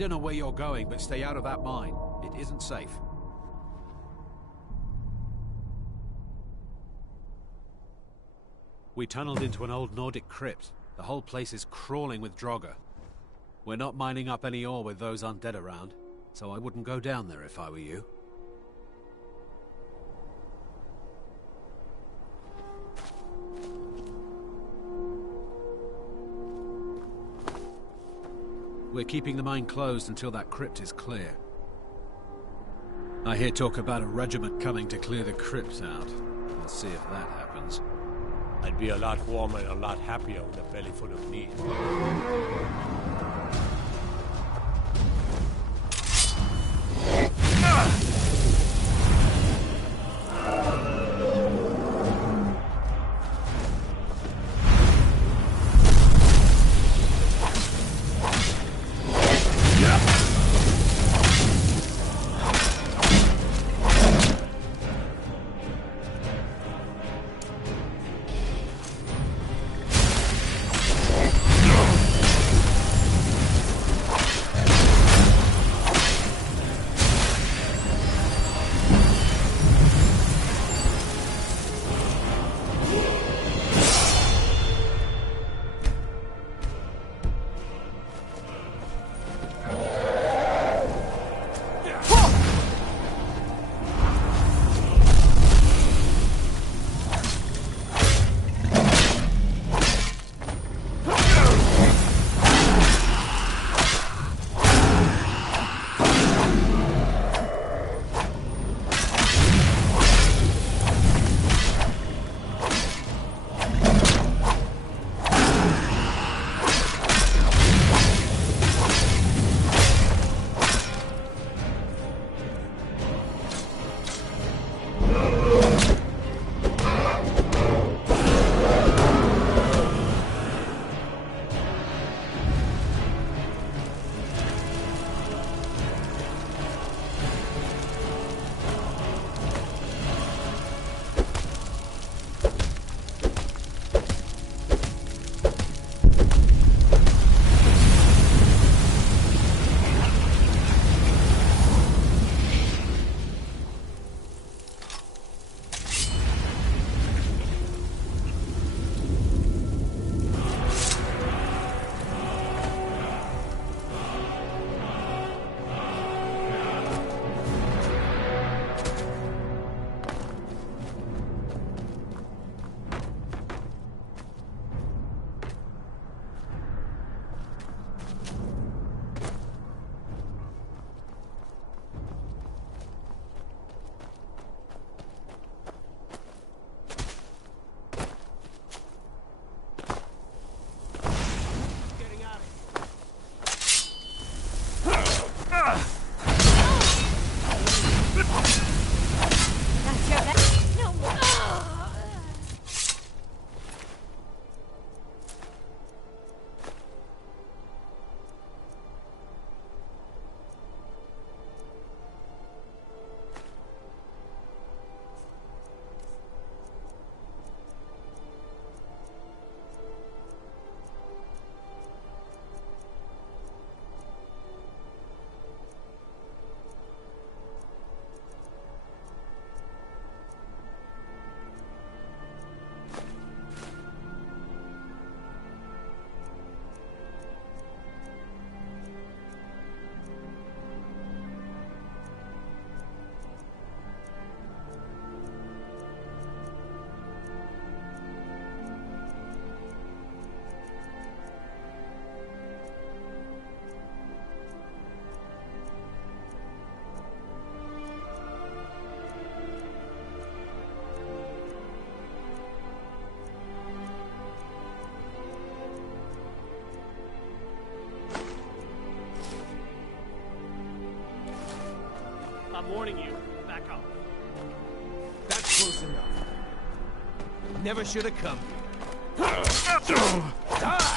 don't know where you're going, but stay out of that mine. It isn't safe. We tunneled into an old Nordic crypt. The whole place is crawling with Draugr. We're not mining up any ore with those undead around, so I wouldn't go down there if I were you. We're keeping the mine closed until that crypt is clear. I hear talk about a regiment coming to clear the crypt out. Let's see if that happens. I'd be a lot warmer and a lot happier with a belly full of meat. I'm warning you. Back up. That's close enough. Never should have come here. Die!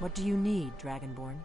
What do you need, Dragonborn?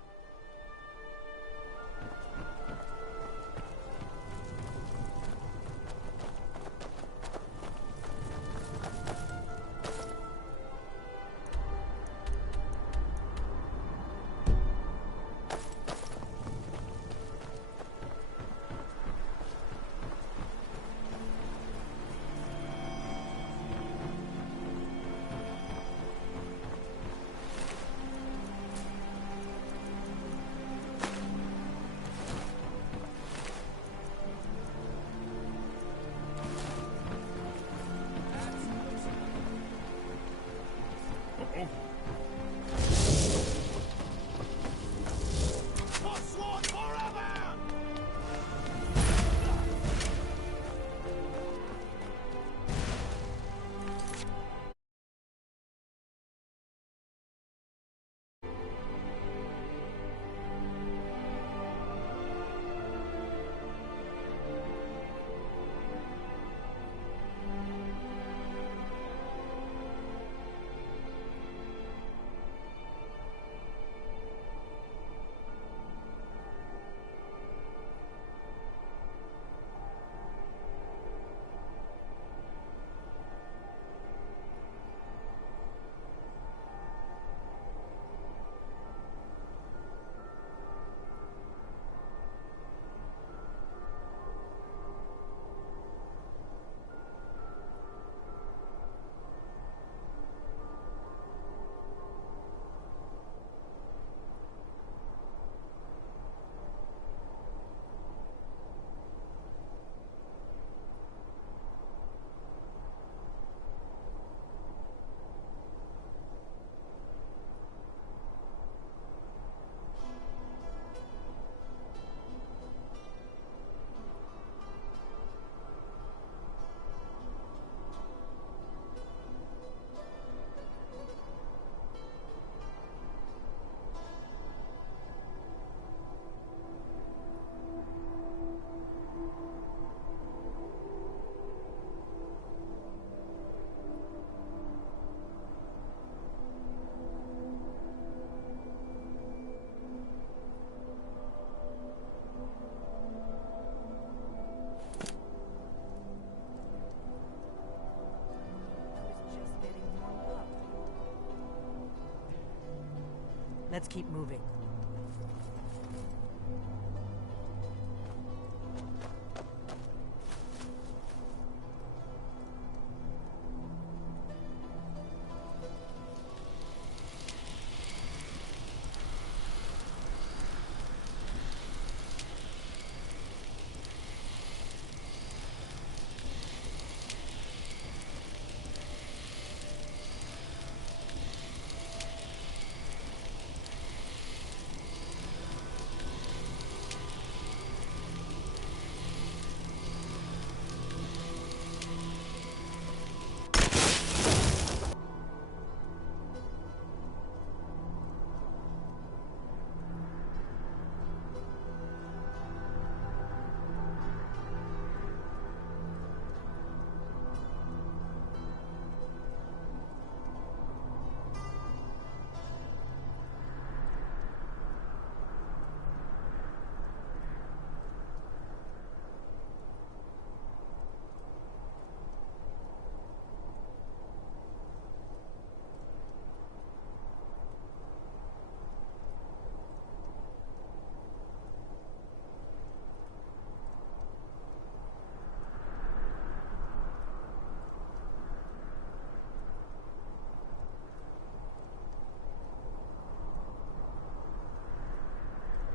Let's keep moving.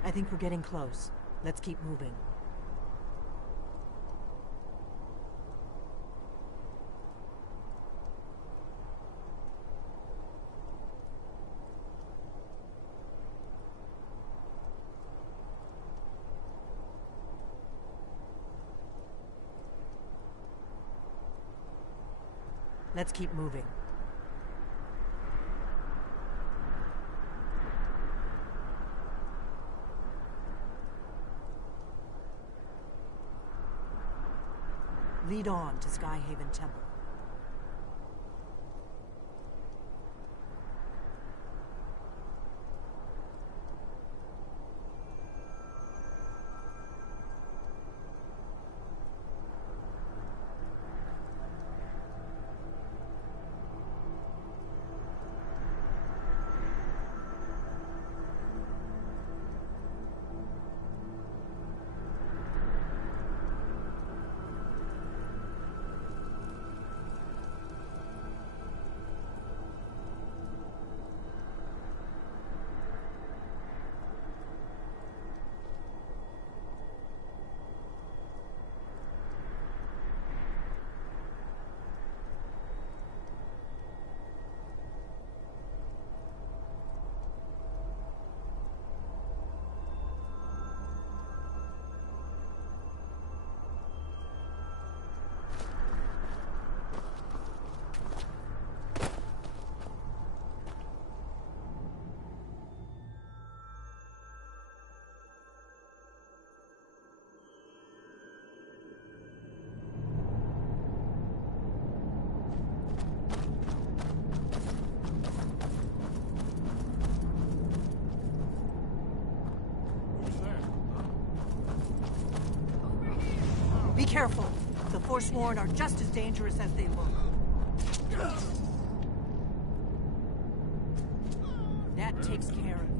I think we're getting close. Let's keep moving. Let's keep moving. Lead on to Skyhaven Temple. careful. The Forsworn are just as dangerous as they look. That takes care of that.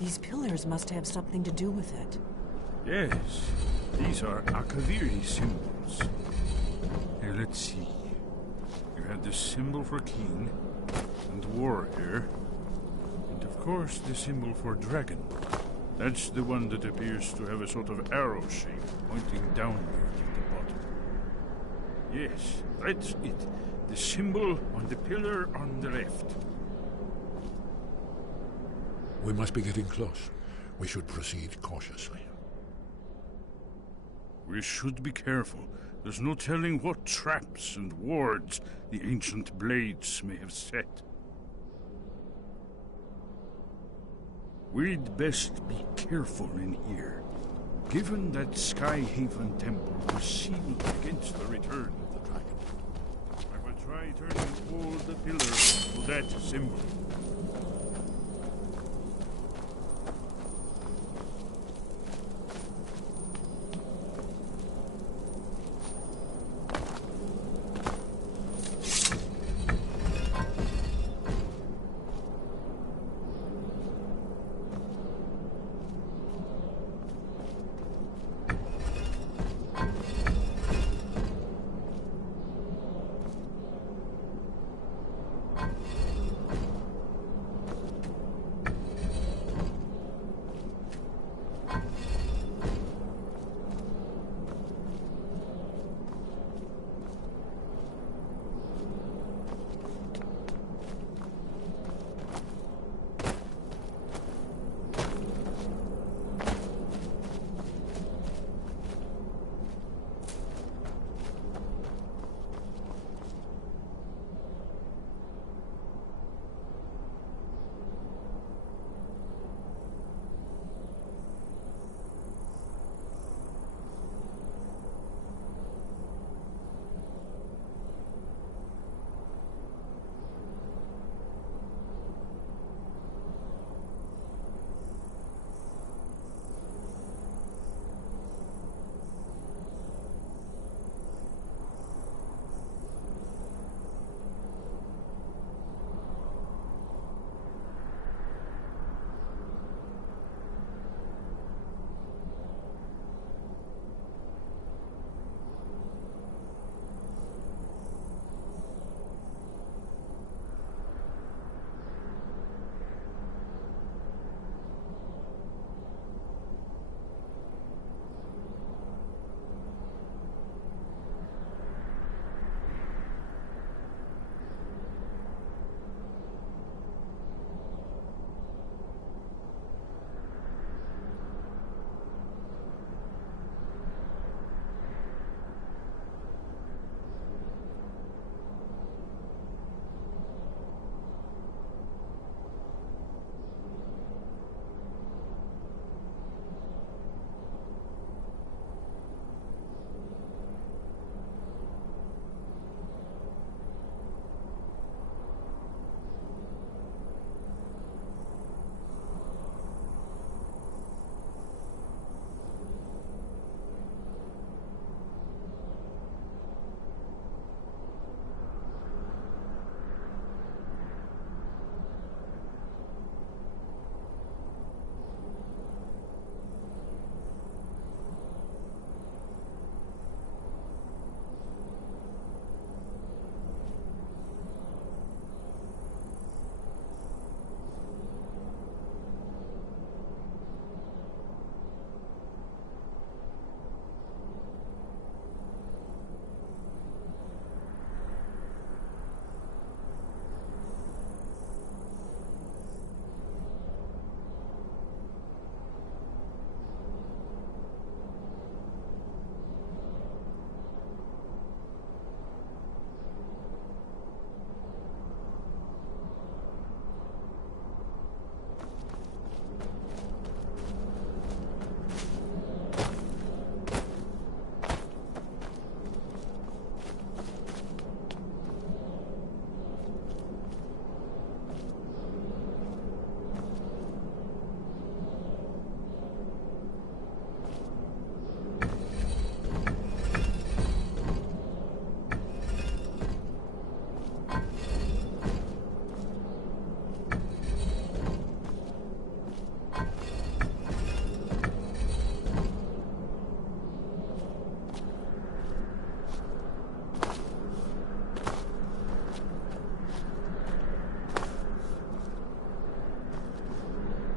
These pillars must have something to do with it. Yes, these are Akaviri symbols. Here, let's see. You have the symbol for king and warrior, and of course the symbol for dragon. That's the one that appears to have a sort of arrow shape pointing downward at the bottom. Yes, that's it. The symbol on the pillar on the left. We must be getting close. We should proceed cautiously. We should be careful. There's no telling what traps and wards the ancient blades may have set. We'd best be careful in here, given that Skyhaven Temple was sealed against the return of the dragon. I would try turning all the pillars to that symbol.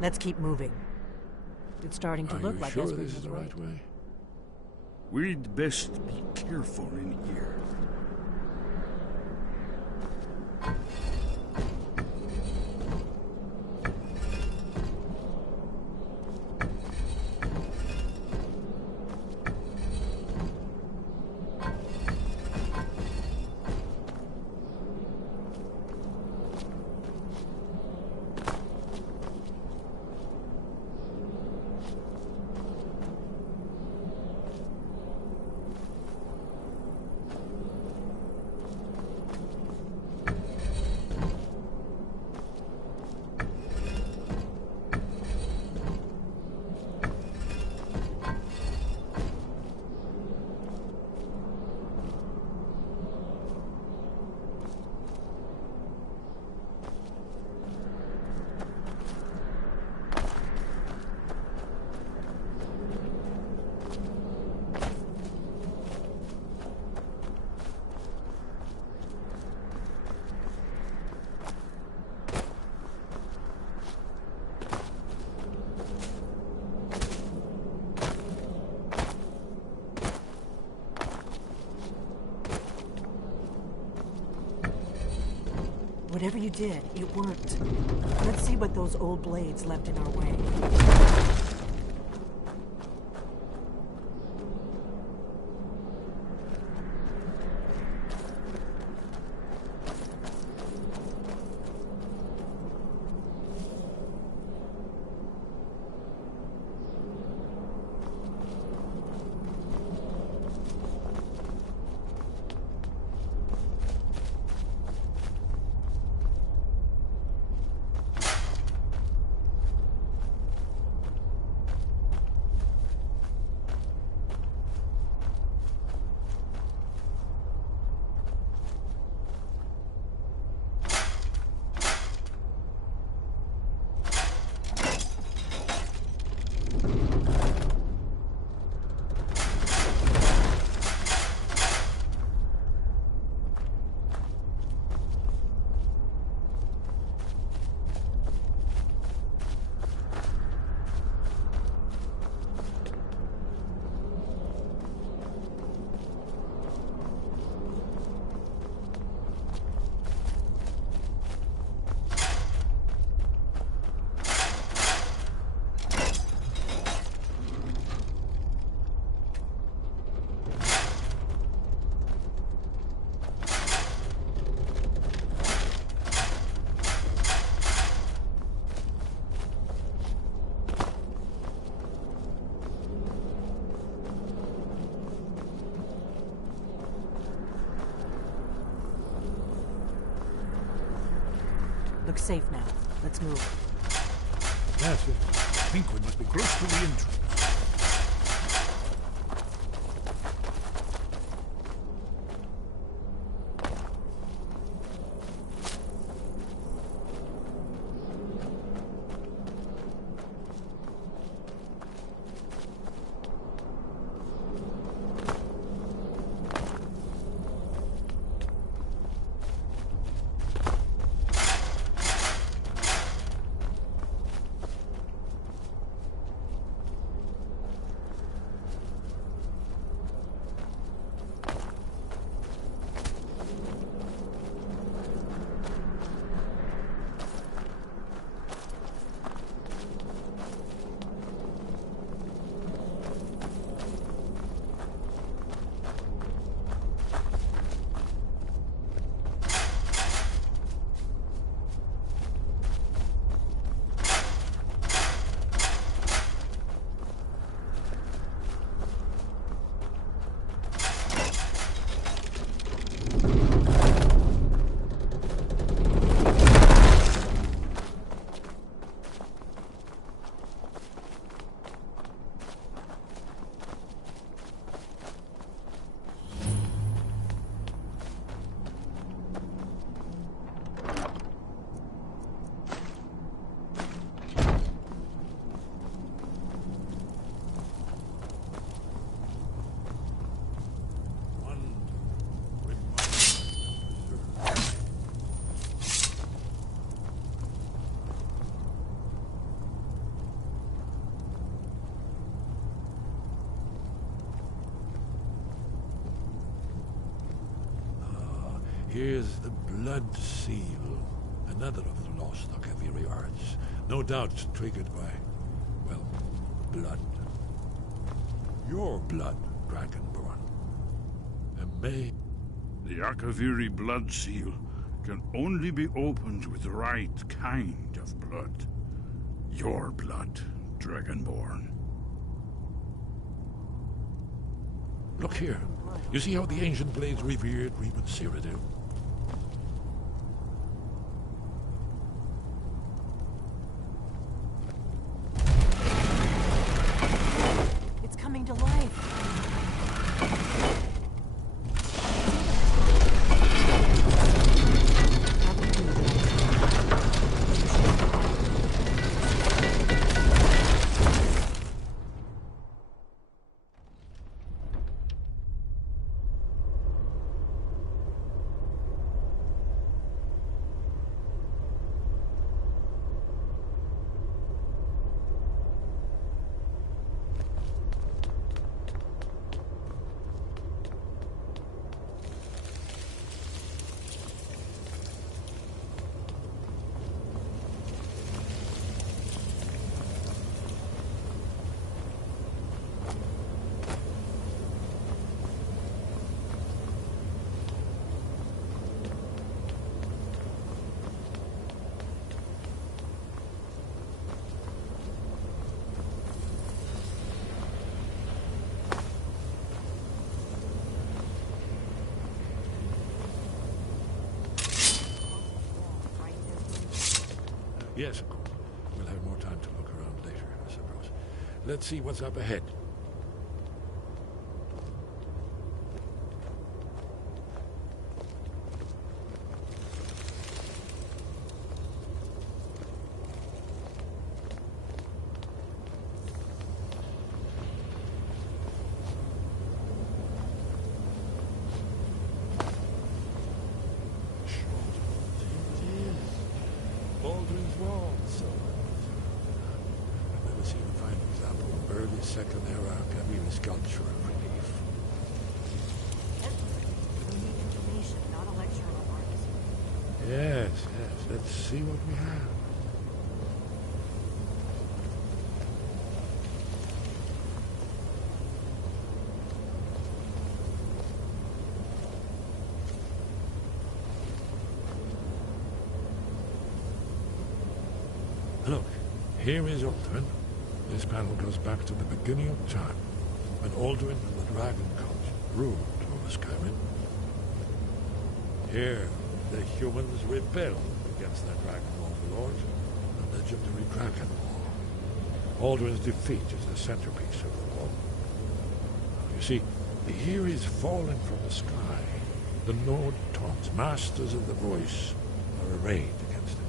Let's keep moving. It's starting to look like Are you sure this is the right way? We'd best be careful in here. Whatever you did, it worked. Let's see what those old blades left in our way. Looks safe now. Let's move. Yes, I think we must be close to the entrance. Here's the Blood Seal, another of the lost Akaviri arts, no doubt triggered by, well, blood. Your blood, Dragonborn. And may... The Akaviri Blood Seal can only be opened with the right kind of blood. Your blood, Dragonborn. Look here. You see how the ancient blades revered Reuben Cyrodiil? It's coming to life. Yes, of course. We'll have more time to look around later, I suppose. Let's see what's up ahead. Baldwin's Wall, so I've never seen a fine example of early Second Era Kaviri sculpture of relief. We need information, not a lecture on artists. Yes, let's see what we have. Look, here is Alduin. This panel goes back to the beginning of time, when Alduin and the Dragon Cult ruled over Skyrim. Here, the humans rebelled against their dragon overlord, the legendary Dragon War. Alduin's defeat is the centerpiece of the wall. You see, here is fallen from the sky. The Nord Taunts, masters of the voice, are arrayed against him.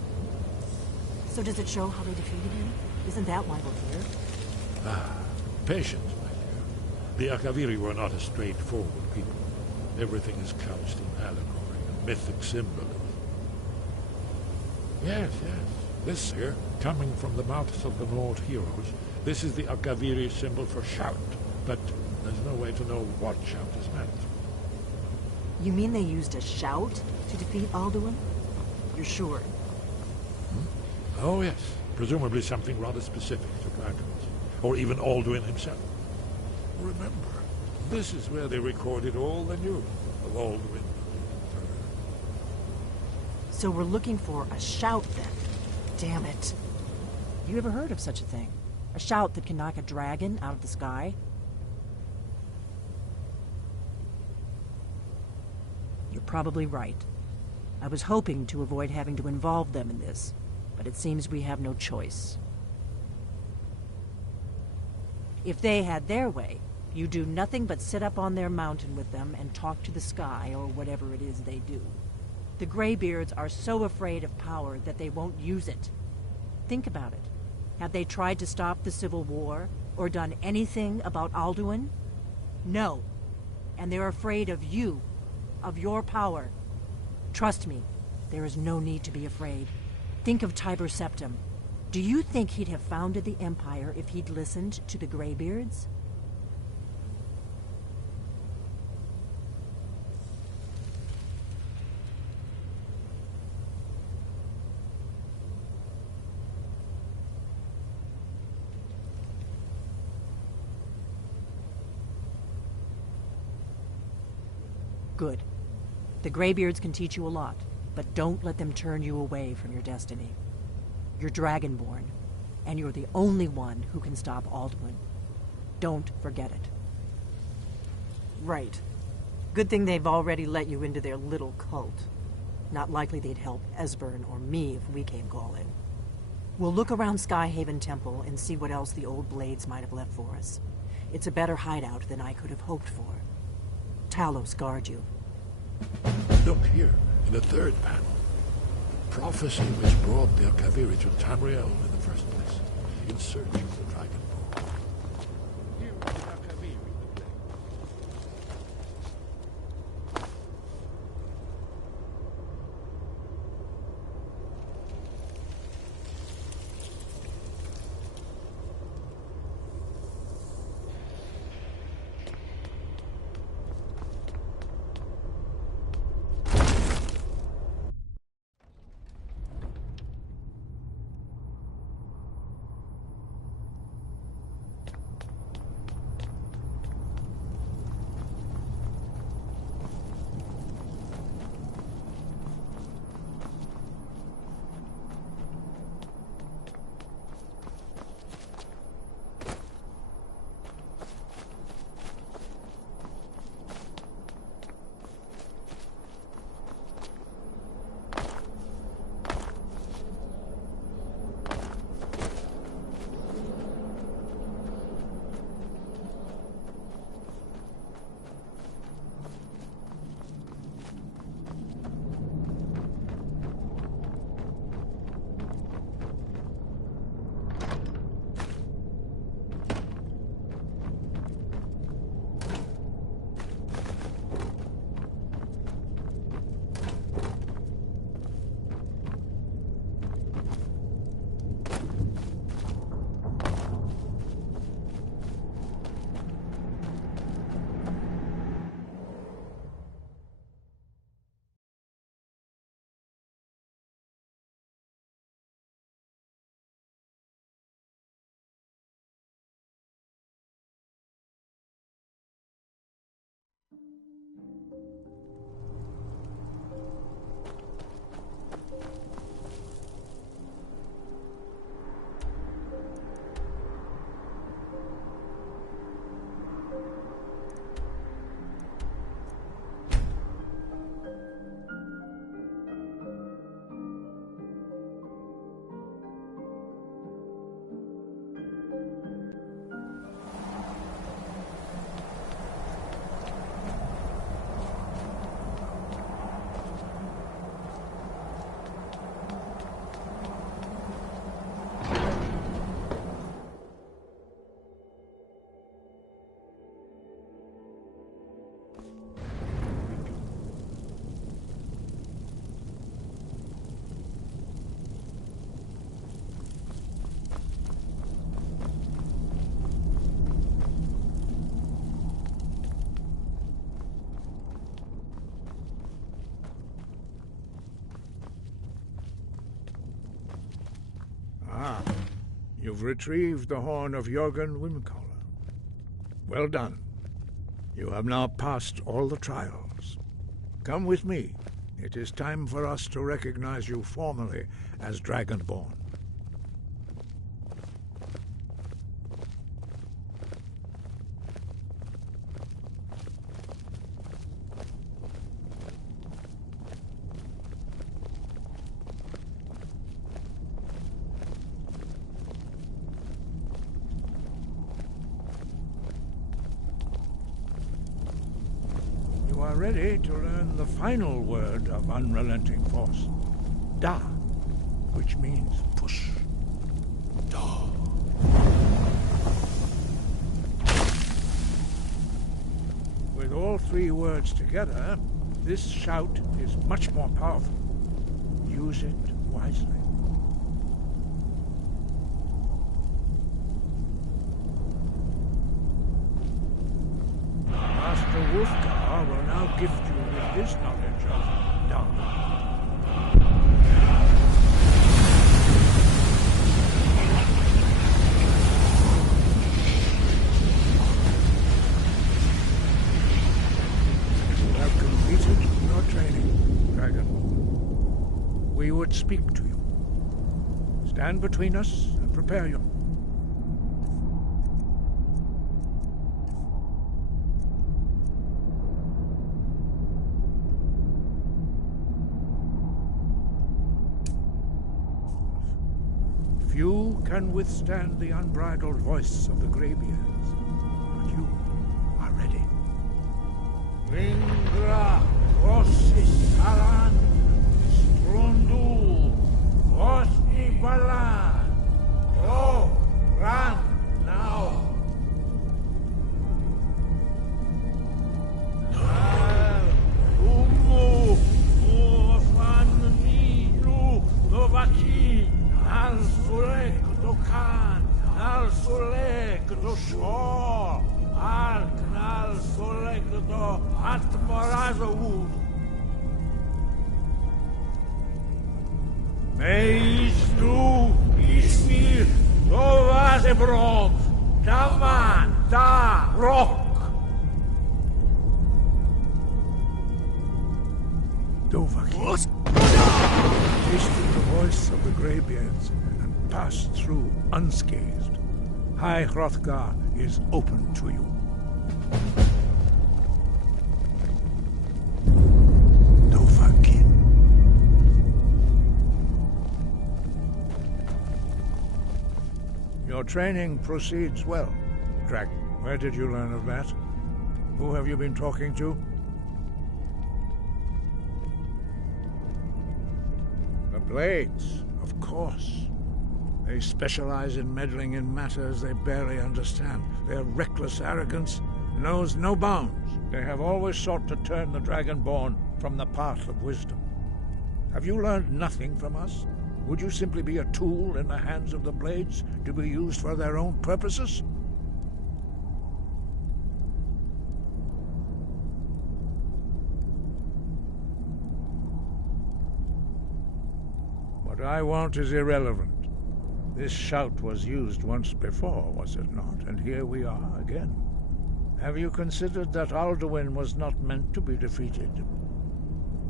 So does it show how they defeated him? Isn't that why we're here? Ah, patience, my dear. The Akaviri were not a straightforward people. Everything is couched in allegory and mythic symbolism. Yes. This here, coming from the mouths of the Nord heroes, this is the Akaviri symbol for shout. But there's no way to know what shout is meant. You mean they used a shout to defeat Alduin? You're sure? Oh, yes. Presumably something rather specific to dragons. Or even Alduin himself. Remember, this is where they recorded all the news of Alduin. So we're looking for a shout, then. Damn it. You ever heard of such a thing? A shout that can knock a dragon out of the sky? You're probably right. I was hoping to avoid having to involve them in this, but it seems we have no choice. If they had their way, you do nothing but sit up on their mountain with them and talk to the sky or whatever it is they do. The Greybeards are so afraid of power that they won't use it. Think about it. Have they tried to stop the Civil War or done anything about Alduin? No. And they're afraid of you, of your power. Trust me, there is no need to be afraid. Think of Tiber Septim. Do you think he'd have founded the Empire if he'd listened to the Greybeards? Good. The Greybeards can teach you a lot, but don't let them turn you away from your destiny. You're Dragonborn, and you're the only one who can stop Alduin. Don't forget it. Right. Good thing they've already let you into their little cult. Not likely they'd help Esbern or me if we came calling. We'll look around Skyhaven Temple and see what else the old Blades might have left for us. It's a better hideout than I could have hoped for. Talos guard you. Look here, in the third panel. The prophecy which brought the Akaviri to Tamriel in the first place, in search of the Dragonborn. Here are the Akaviri, the Blade. You've retrieved the horn of Jörgen Windcaller. Well done. You have now passed all the trials. Come with me. It is time for us to recognize you formally as Dragonborn. You are ready to learn the final word of Unrelenting Force. Da, which means push. Da. With all three words together, this shout is much more powerful. Use it wisely. Master Wolfgar will now gift you with his knowledge of Da. You have completed your training, Dragonborn. We would speak to you. Stand between us and prepare you. Few can withstand the unbridled voice of the Greybeards, but you are ready. Vingra, Rossis, Alan, Strundul, Os Iguala, Oh, run now. Umu, Ofan, Nilu, Novaki, Al Sulek do Khan, Al Sulek do Shor, Al Knal Sulek do Atmarazawu. Meistru Ismir Dovazebrom, Daman Da Rock. Dovaki tasted the voice of the Greybeards and passed through unscathed. High Hrothgar is open to you. Dovahkiin. Your training proceeds well, Dragon. Where did you learn of that? Who have you been talking to? The Blades, of course. They specialize in meddling in matters they barely understand. Their reckless arrogance knows no bounds. They have always sought to turn the Dragonborn from the path of wisdom. Have you learned nothing from us? Would you simply be a tool in the hands of the Blades to be used for their own purposes? What I want is irrelevant. This shout was used once before, was it not? And here we are again. Have you considered that Alduin was not meant to be defeated?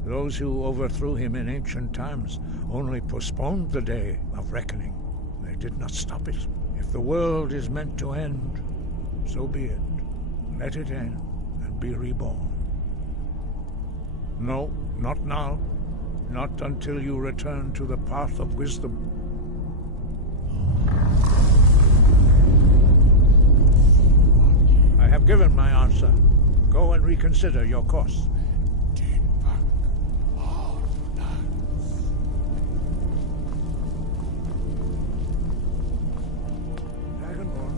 Those who overthrew him in ancient times only postponed the day of reckoning. They did not stop it. If the world is meant to end, so be it. Let it end and be reborn. No, not now. Not until you return to the path of wisdom. I have given my answer. Go and reconsider your course. Dragonborn,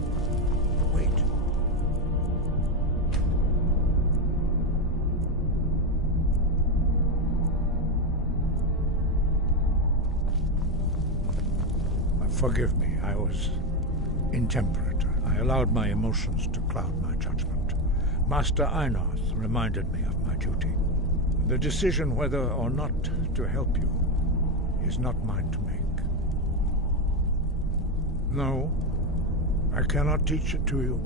wait. Forgive me, I was intemperate. I allowed my emotions to cloud my judgment. Master Einarth reminded me of my duty. The decision whether or not to help you is not mine to make. No, I cannot teach it to you,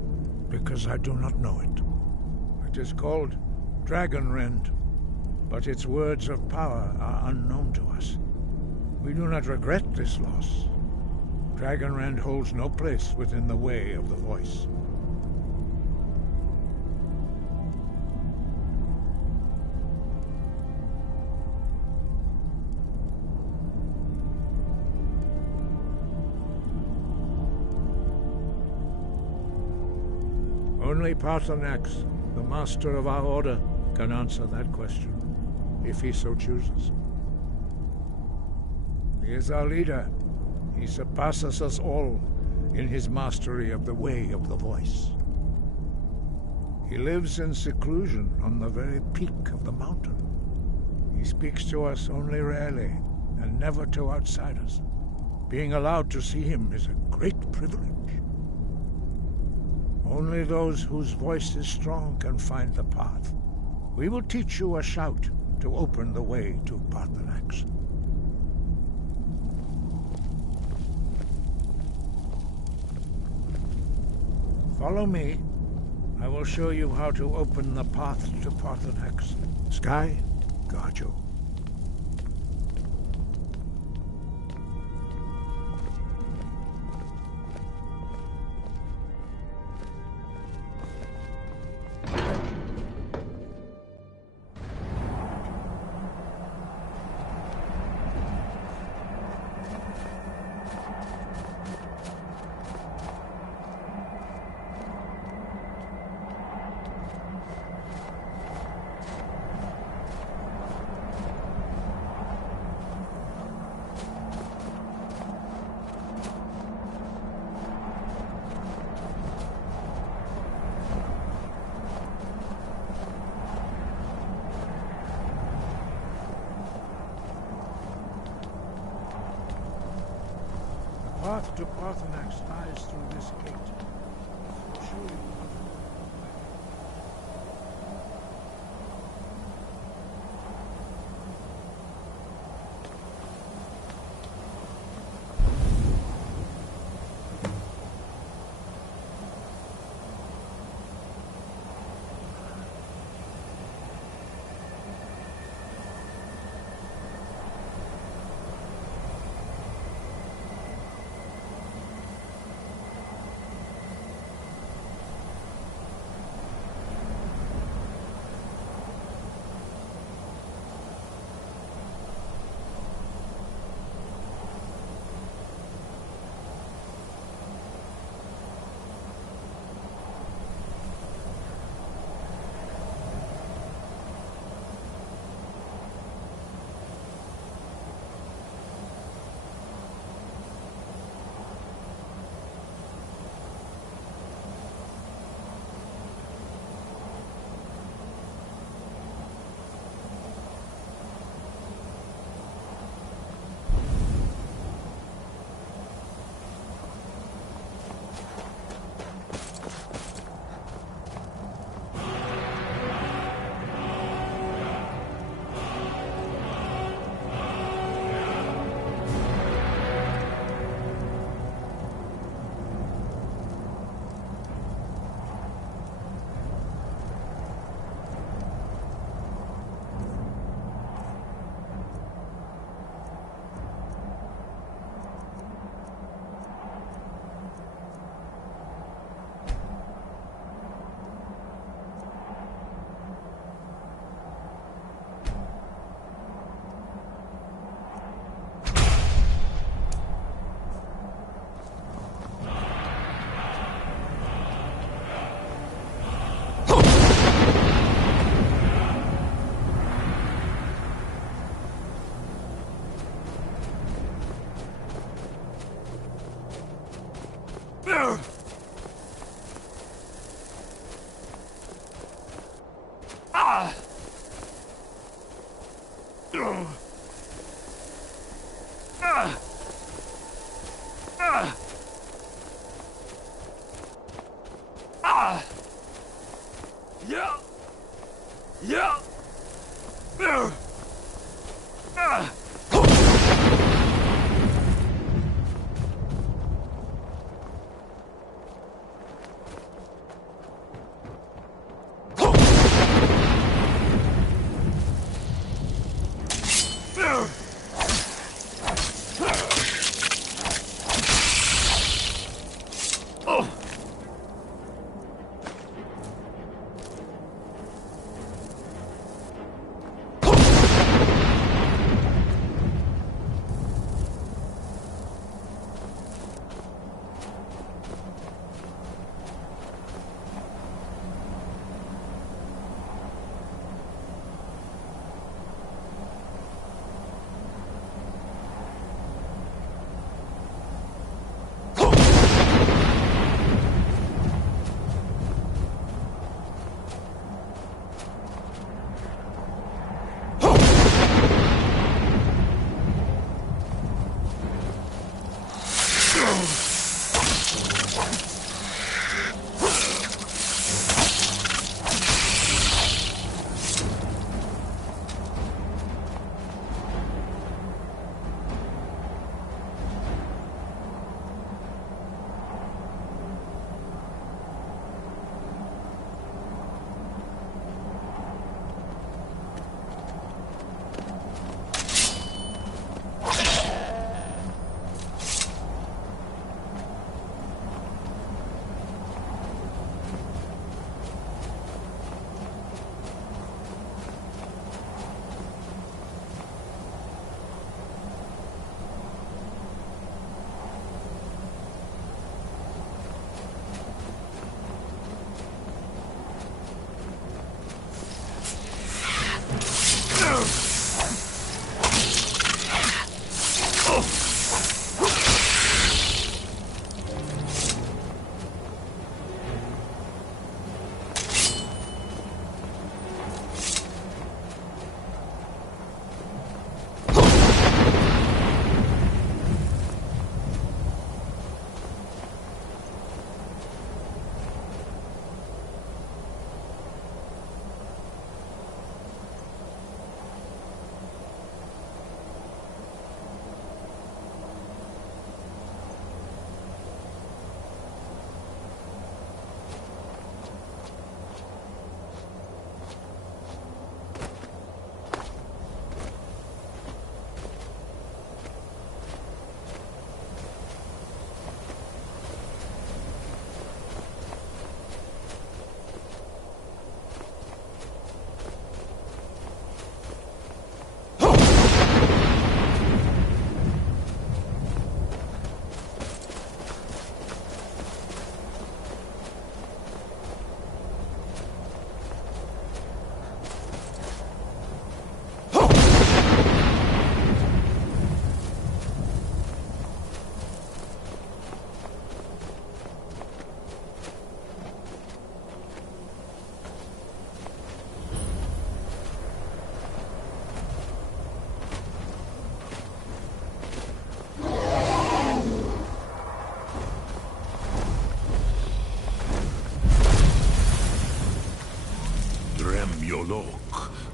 because I do not know it. It is called Dragonrend, but its words of power are unknown to us. We do not regret this loss. Dragonrend holds no place within the Way of the Voice. Only Paarthurnax, the master of our order, can answer that question, if he so chooses. He is our leader. He surpasses us all in his mastery of the Way of the Voice. He lives in seclusion on the very peak of the mountain. He speaks to us only rarely, and never to outsiders. Being allowed to see him is a great privilege. Only those whose voice is strong can find the path. We will teach you a shout to open the way to Paarthurnax. Follow me. I will show you how to open the path to Paarthurnax. Sky, guard you. The path to Paarthurnax lies through this gate. I'll show you.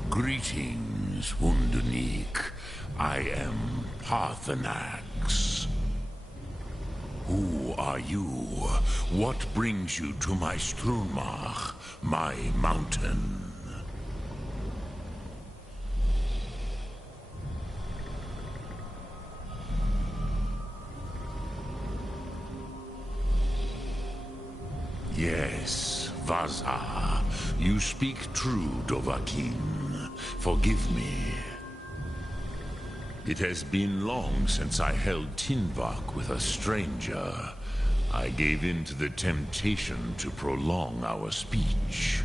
Greetings, Wunderneek. I am Paarthurnax. Who are you? What brings you to my Strunmach, my mountain? Yes, Vaza. You speak true, Dovahkiin. Forgive me. It has been long since I held Tinvak with a stranger. I gave in to the temptation to prolong our speech.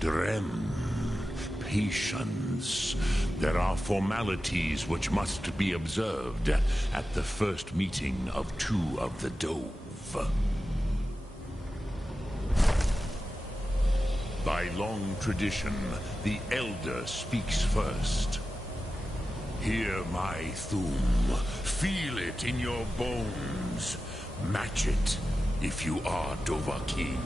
Drem. Patience. There are formalities which must be observed at the first meeting of two of the Dove. By long tradition, the Elder speaks first. Hear my Thu'um. Feel it in your bones. Match it if you are Dovahkiin.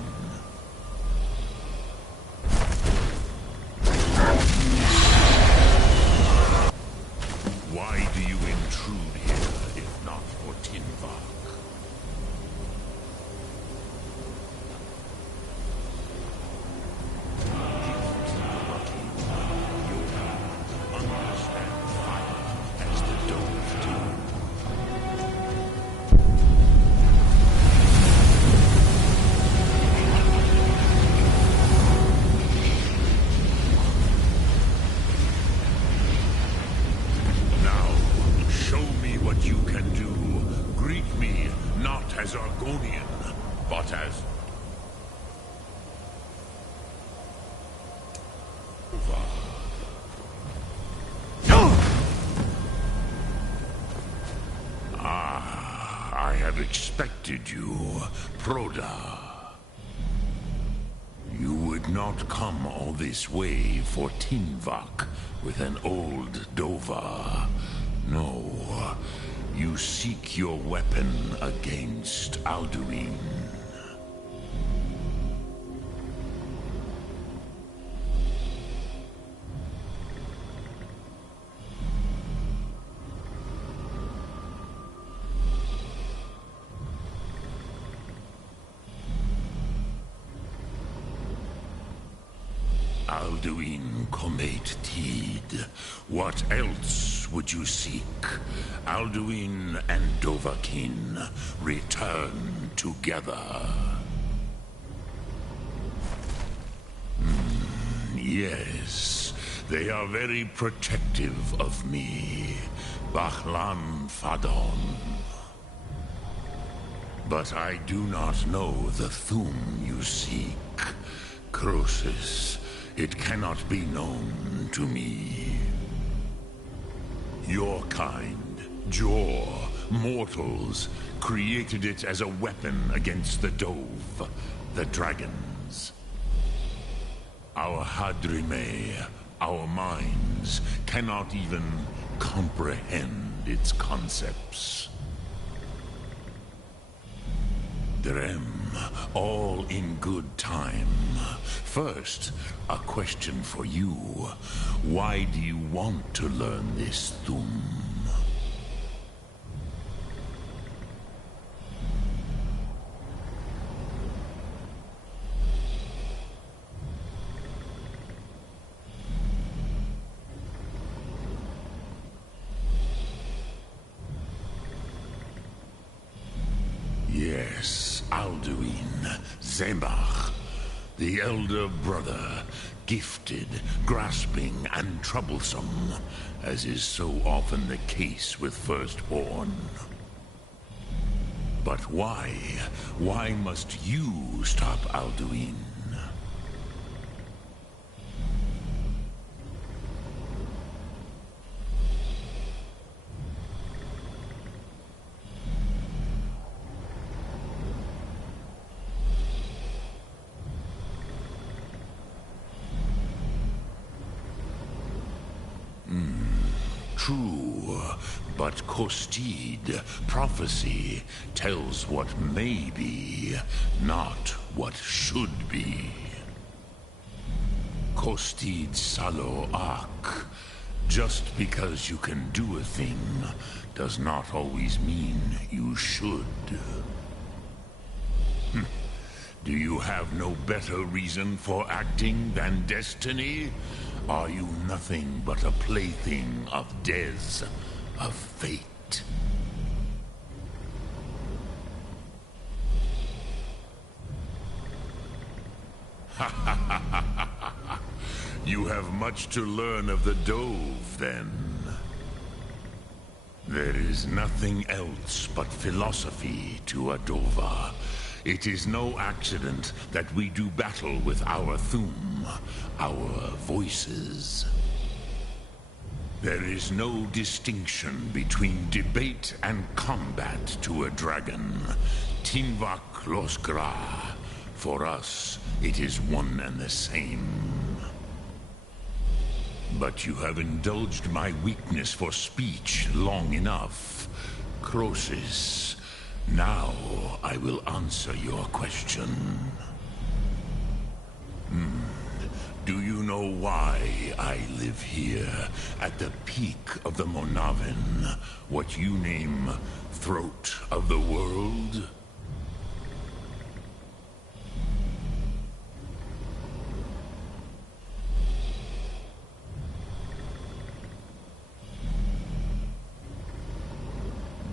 Why do you intrude here, if not for Tinvak? Understand fire as the Dove do. As Argonian, but as... I had expected you, Proda. You would not come all this way for Tinvak with an old Dova. No. You seek your weapon against Alduin. Alduin Comate Teed. What else would you seek? Alduin and Dovahkiin return together. Yes, they are very protective of me. Bachlan Fadon. But I do not know the Thu'um you seek. Croesus. It cannot be known to me. Your kind, Jor, mortals, created it as a weapon against the Dove, the dragons. Our Hadrime, our minds, cannot even comprehend its concepts. Drem, all in good time. First, a question for you. Why do you want to learn this Thu'um? Yes, Alduin, Zemach, the elder brother, gifted, grasping, and troublesome, as is so often the case with Firstborn. But why? Why must you stop Alduin? True, But Kostid, prophecy, tells what may be, not what should be. Kostid Salo Ak. Just because you can do a thing does not always mean you should. Do you have no better reason for acting than destiny? Are you nothing but a plaything of Dez, of fate? You have much to learn of the Dove, then. There is nothing else but philosophy to Adova. It is no accident that we do battle with our Thum, our voices. There is no distinction between debate and combat to a dragon. Tinvak Losgra. For us, it is one and the same. But you have indulged my weakness for speech long enough. Croesus, now I will answer your question. Do you know why I live here, at the peak of the Monavin, what you name Throat of the World?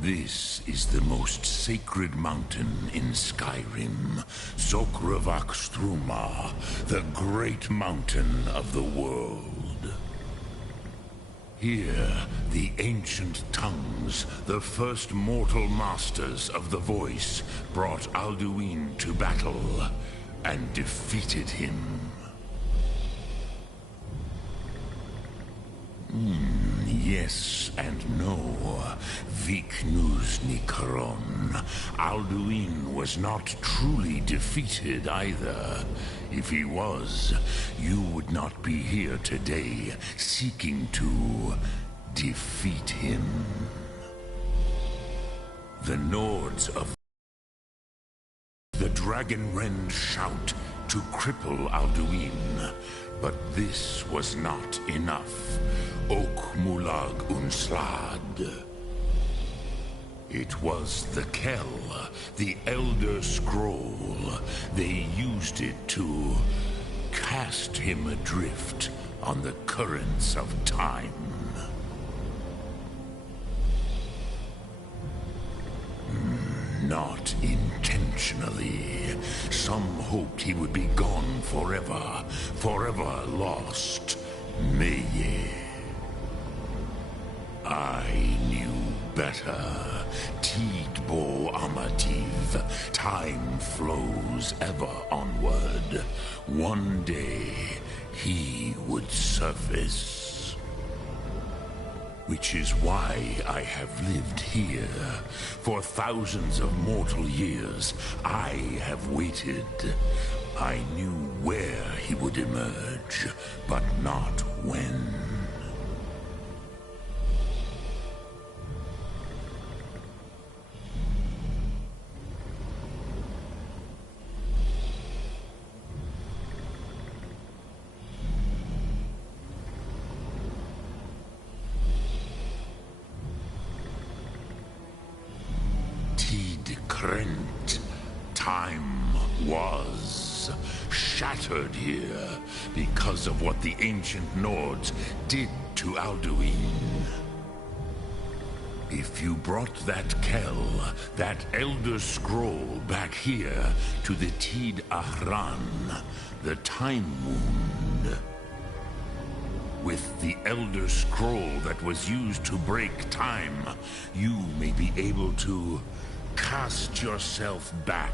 This is the most sacred mountain in Skyrim, Zokravak Struma, the great mountain of the world. Here, the ancient tongues, the first mortal masters of the voice, brought Alduin to battle and defeated him. Yes and no. Viknus Nikaron. Alduin was not truly defeated either. If he was, you would not be here today seeking to defeat him. The Nords of the Dragonrend shout to cripple Alduin. But this was not enough. Ok Mulag Unslad. It was the Kell, the Elder Scroll. They used it to cast him adrift on the currents of time. Not intentionally. Some hoped he would be gone forever, forever lost. Meye. I knew better. Tidbo Amativ. Time flows ever onward. One day, he would surface. Which is why I have lived here. For thousands of mortal years, I have waited. I knew where he would emerge, but not when. Krent. Time was shattered here because of what the ancient Nords did to Alduin. If you brought that Kell, that Elder Scroll back here to the Tid Ahran, the Time Wound, with the Elder Scroll that was used to break time, you may be able to cast yourself back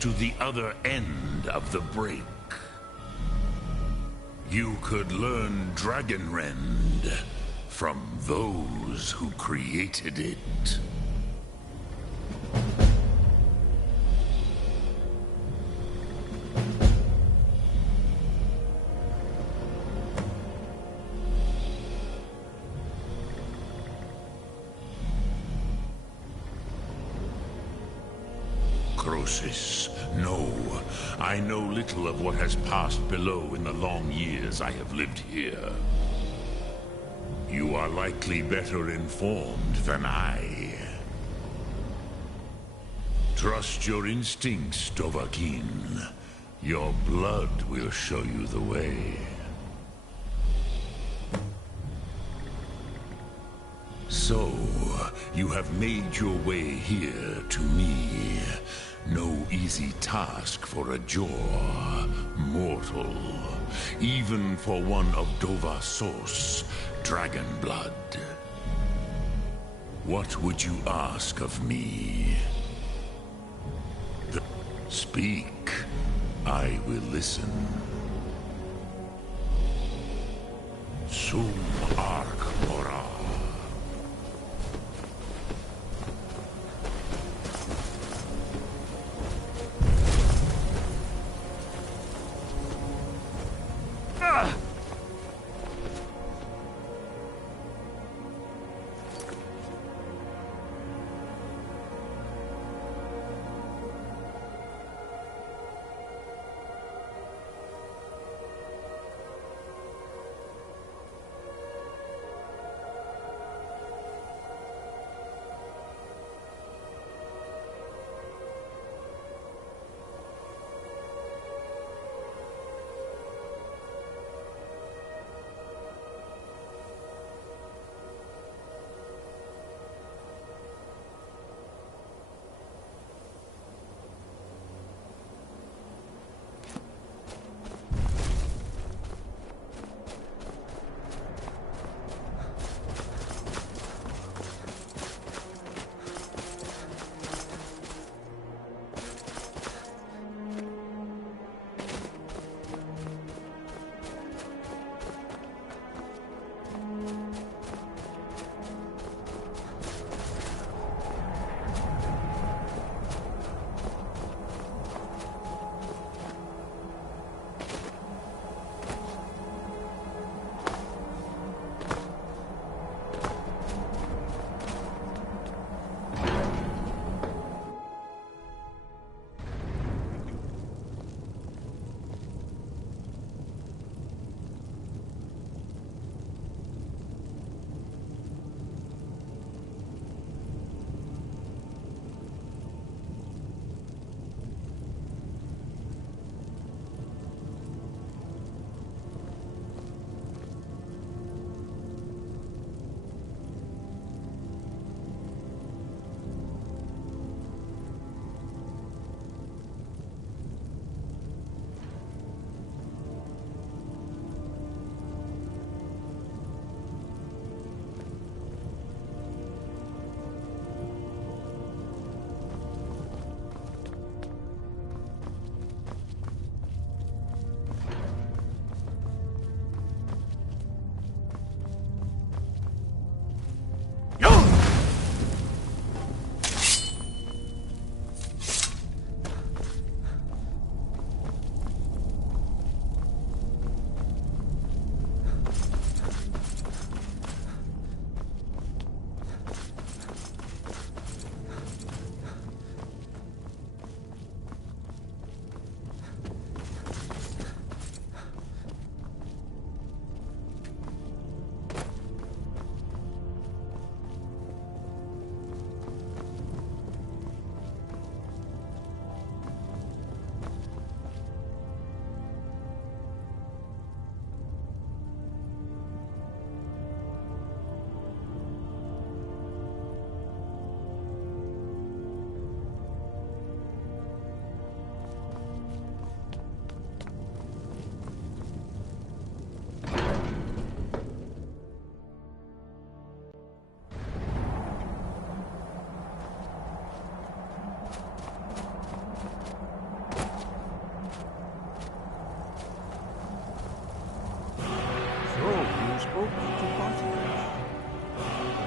to the other end of the break. You could learn Dragonrend from those who created it. Croesus. No, I know little of what has passed below in the long years I have lived here. You are likely better informed than I. Trust your instincts, Dovahkiin. Your blood will show you the way. So, you have made your way here to me. No easy task for a Jor mortal, even for one of Dova Sos, dragon blood. What would you ask of me? Speak. I will listen. Sum Ark Mora.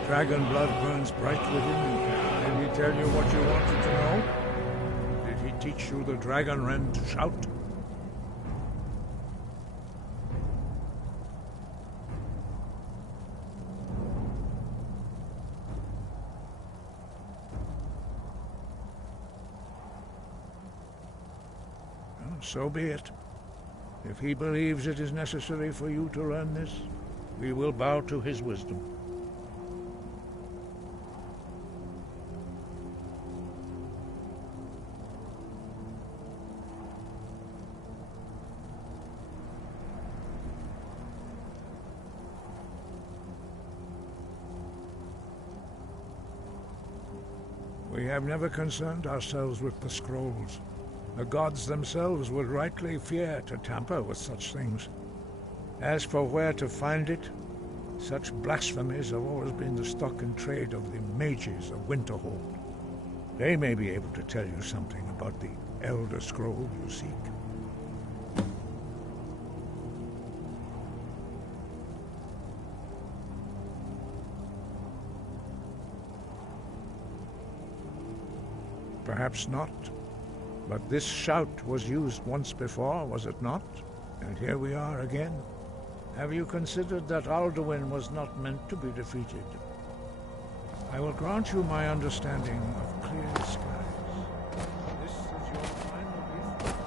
Dragon blood burns bright within you. Did he tell you what you wanted to know? Did he teach you the dragon wren to shout? So be it. If he believes it is necessary for you to learn this, we will bow to his wisdom. We have never concerned ourselves with the scrolls. The gods themselves would rightly fear to tamper with such things. As for where to find it, such blasphemies have always been the stock and trade of the mages of Winterhold. They may be able to tell you something about the Elder Scroll you seek. Perhaps not. But this shout was used once before, was it not? And here we are again. Have you considered that Alduin was not meant to be defeated? I will grant you my understanding of clear skies. This is your final gift.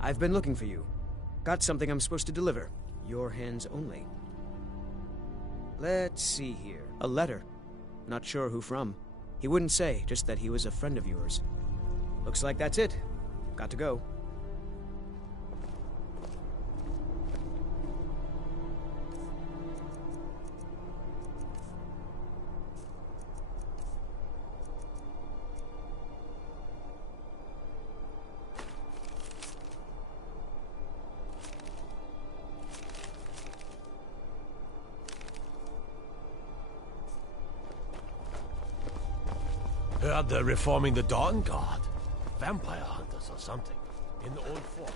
I've been looking for you. Got something I'm supposed to deliver. Your hands only. Let's see here. A letter. Not sure who from. He wouldn't say, just that he was a friend of yours. Looks like that's it. Got to go. Heard they're reforming the Dawn Guard. Vampire hunters or something. In the old fort.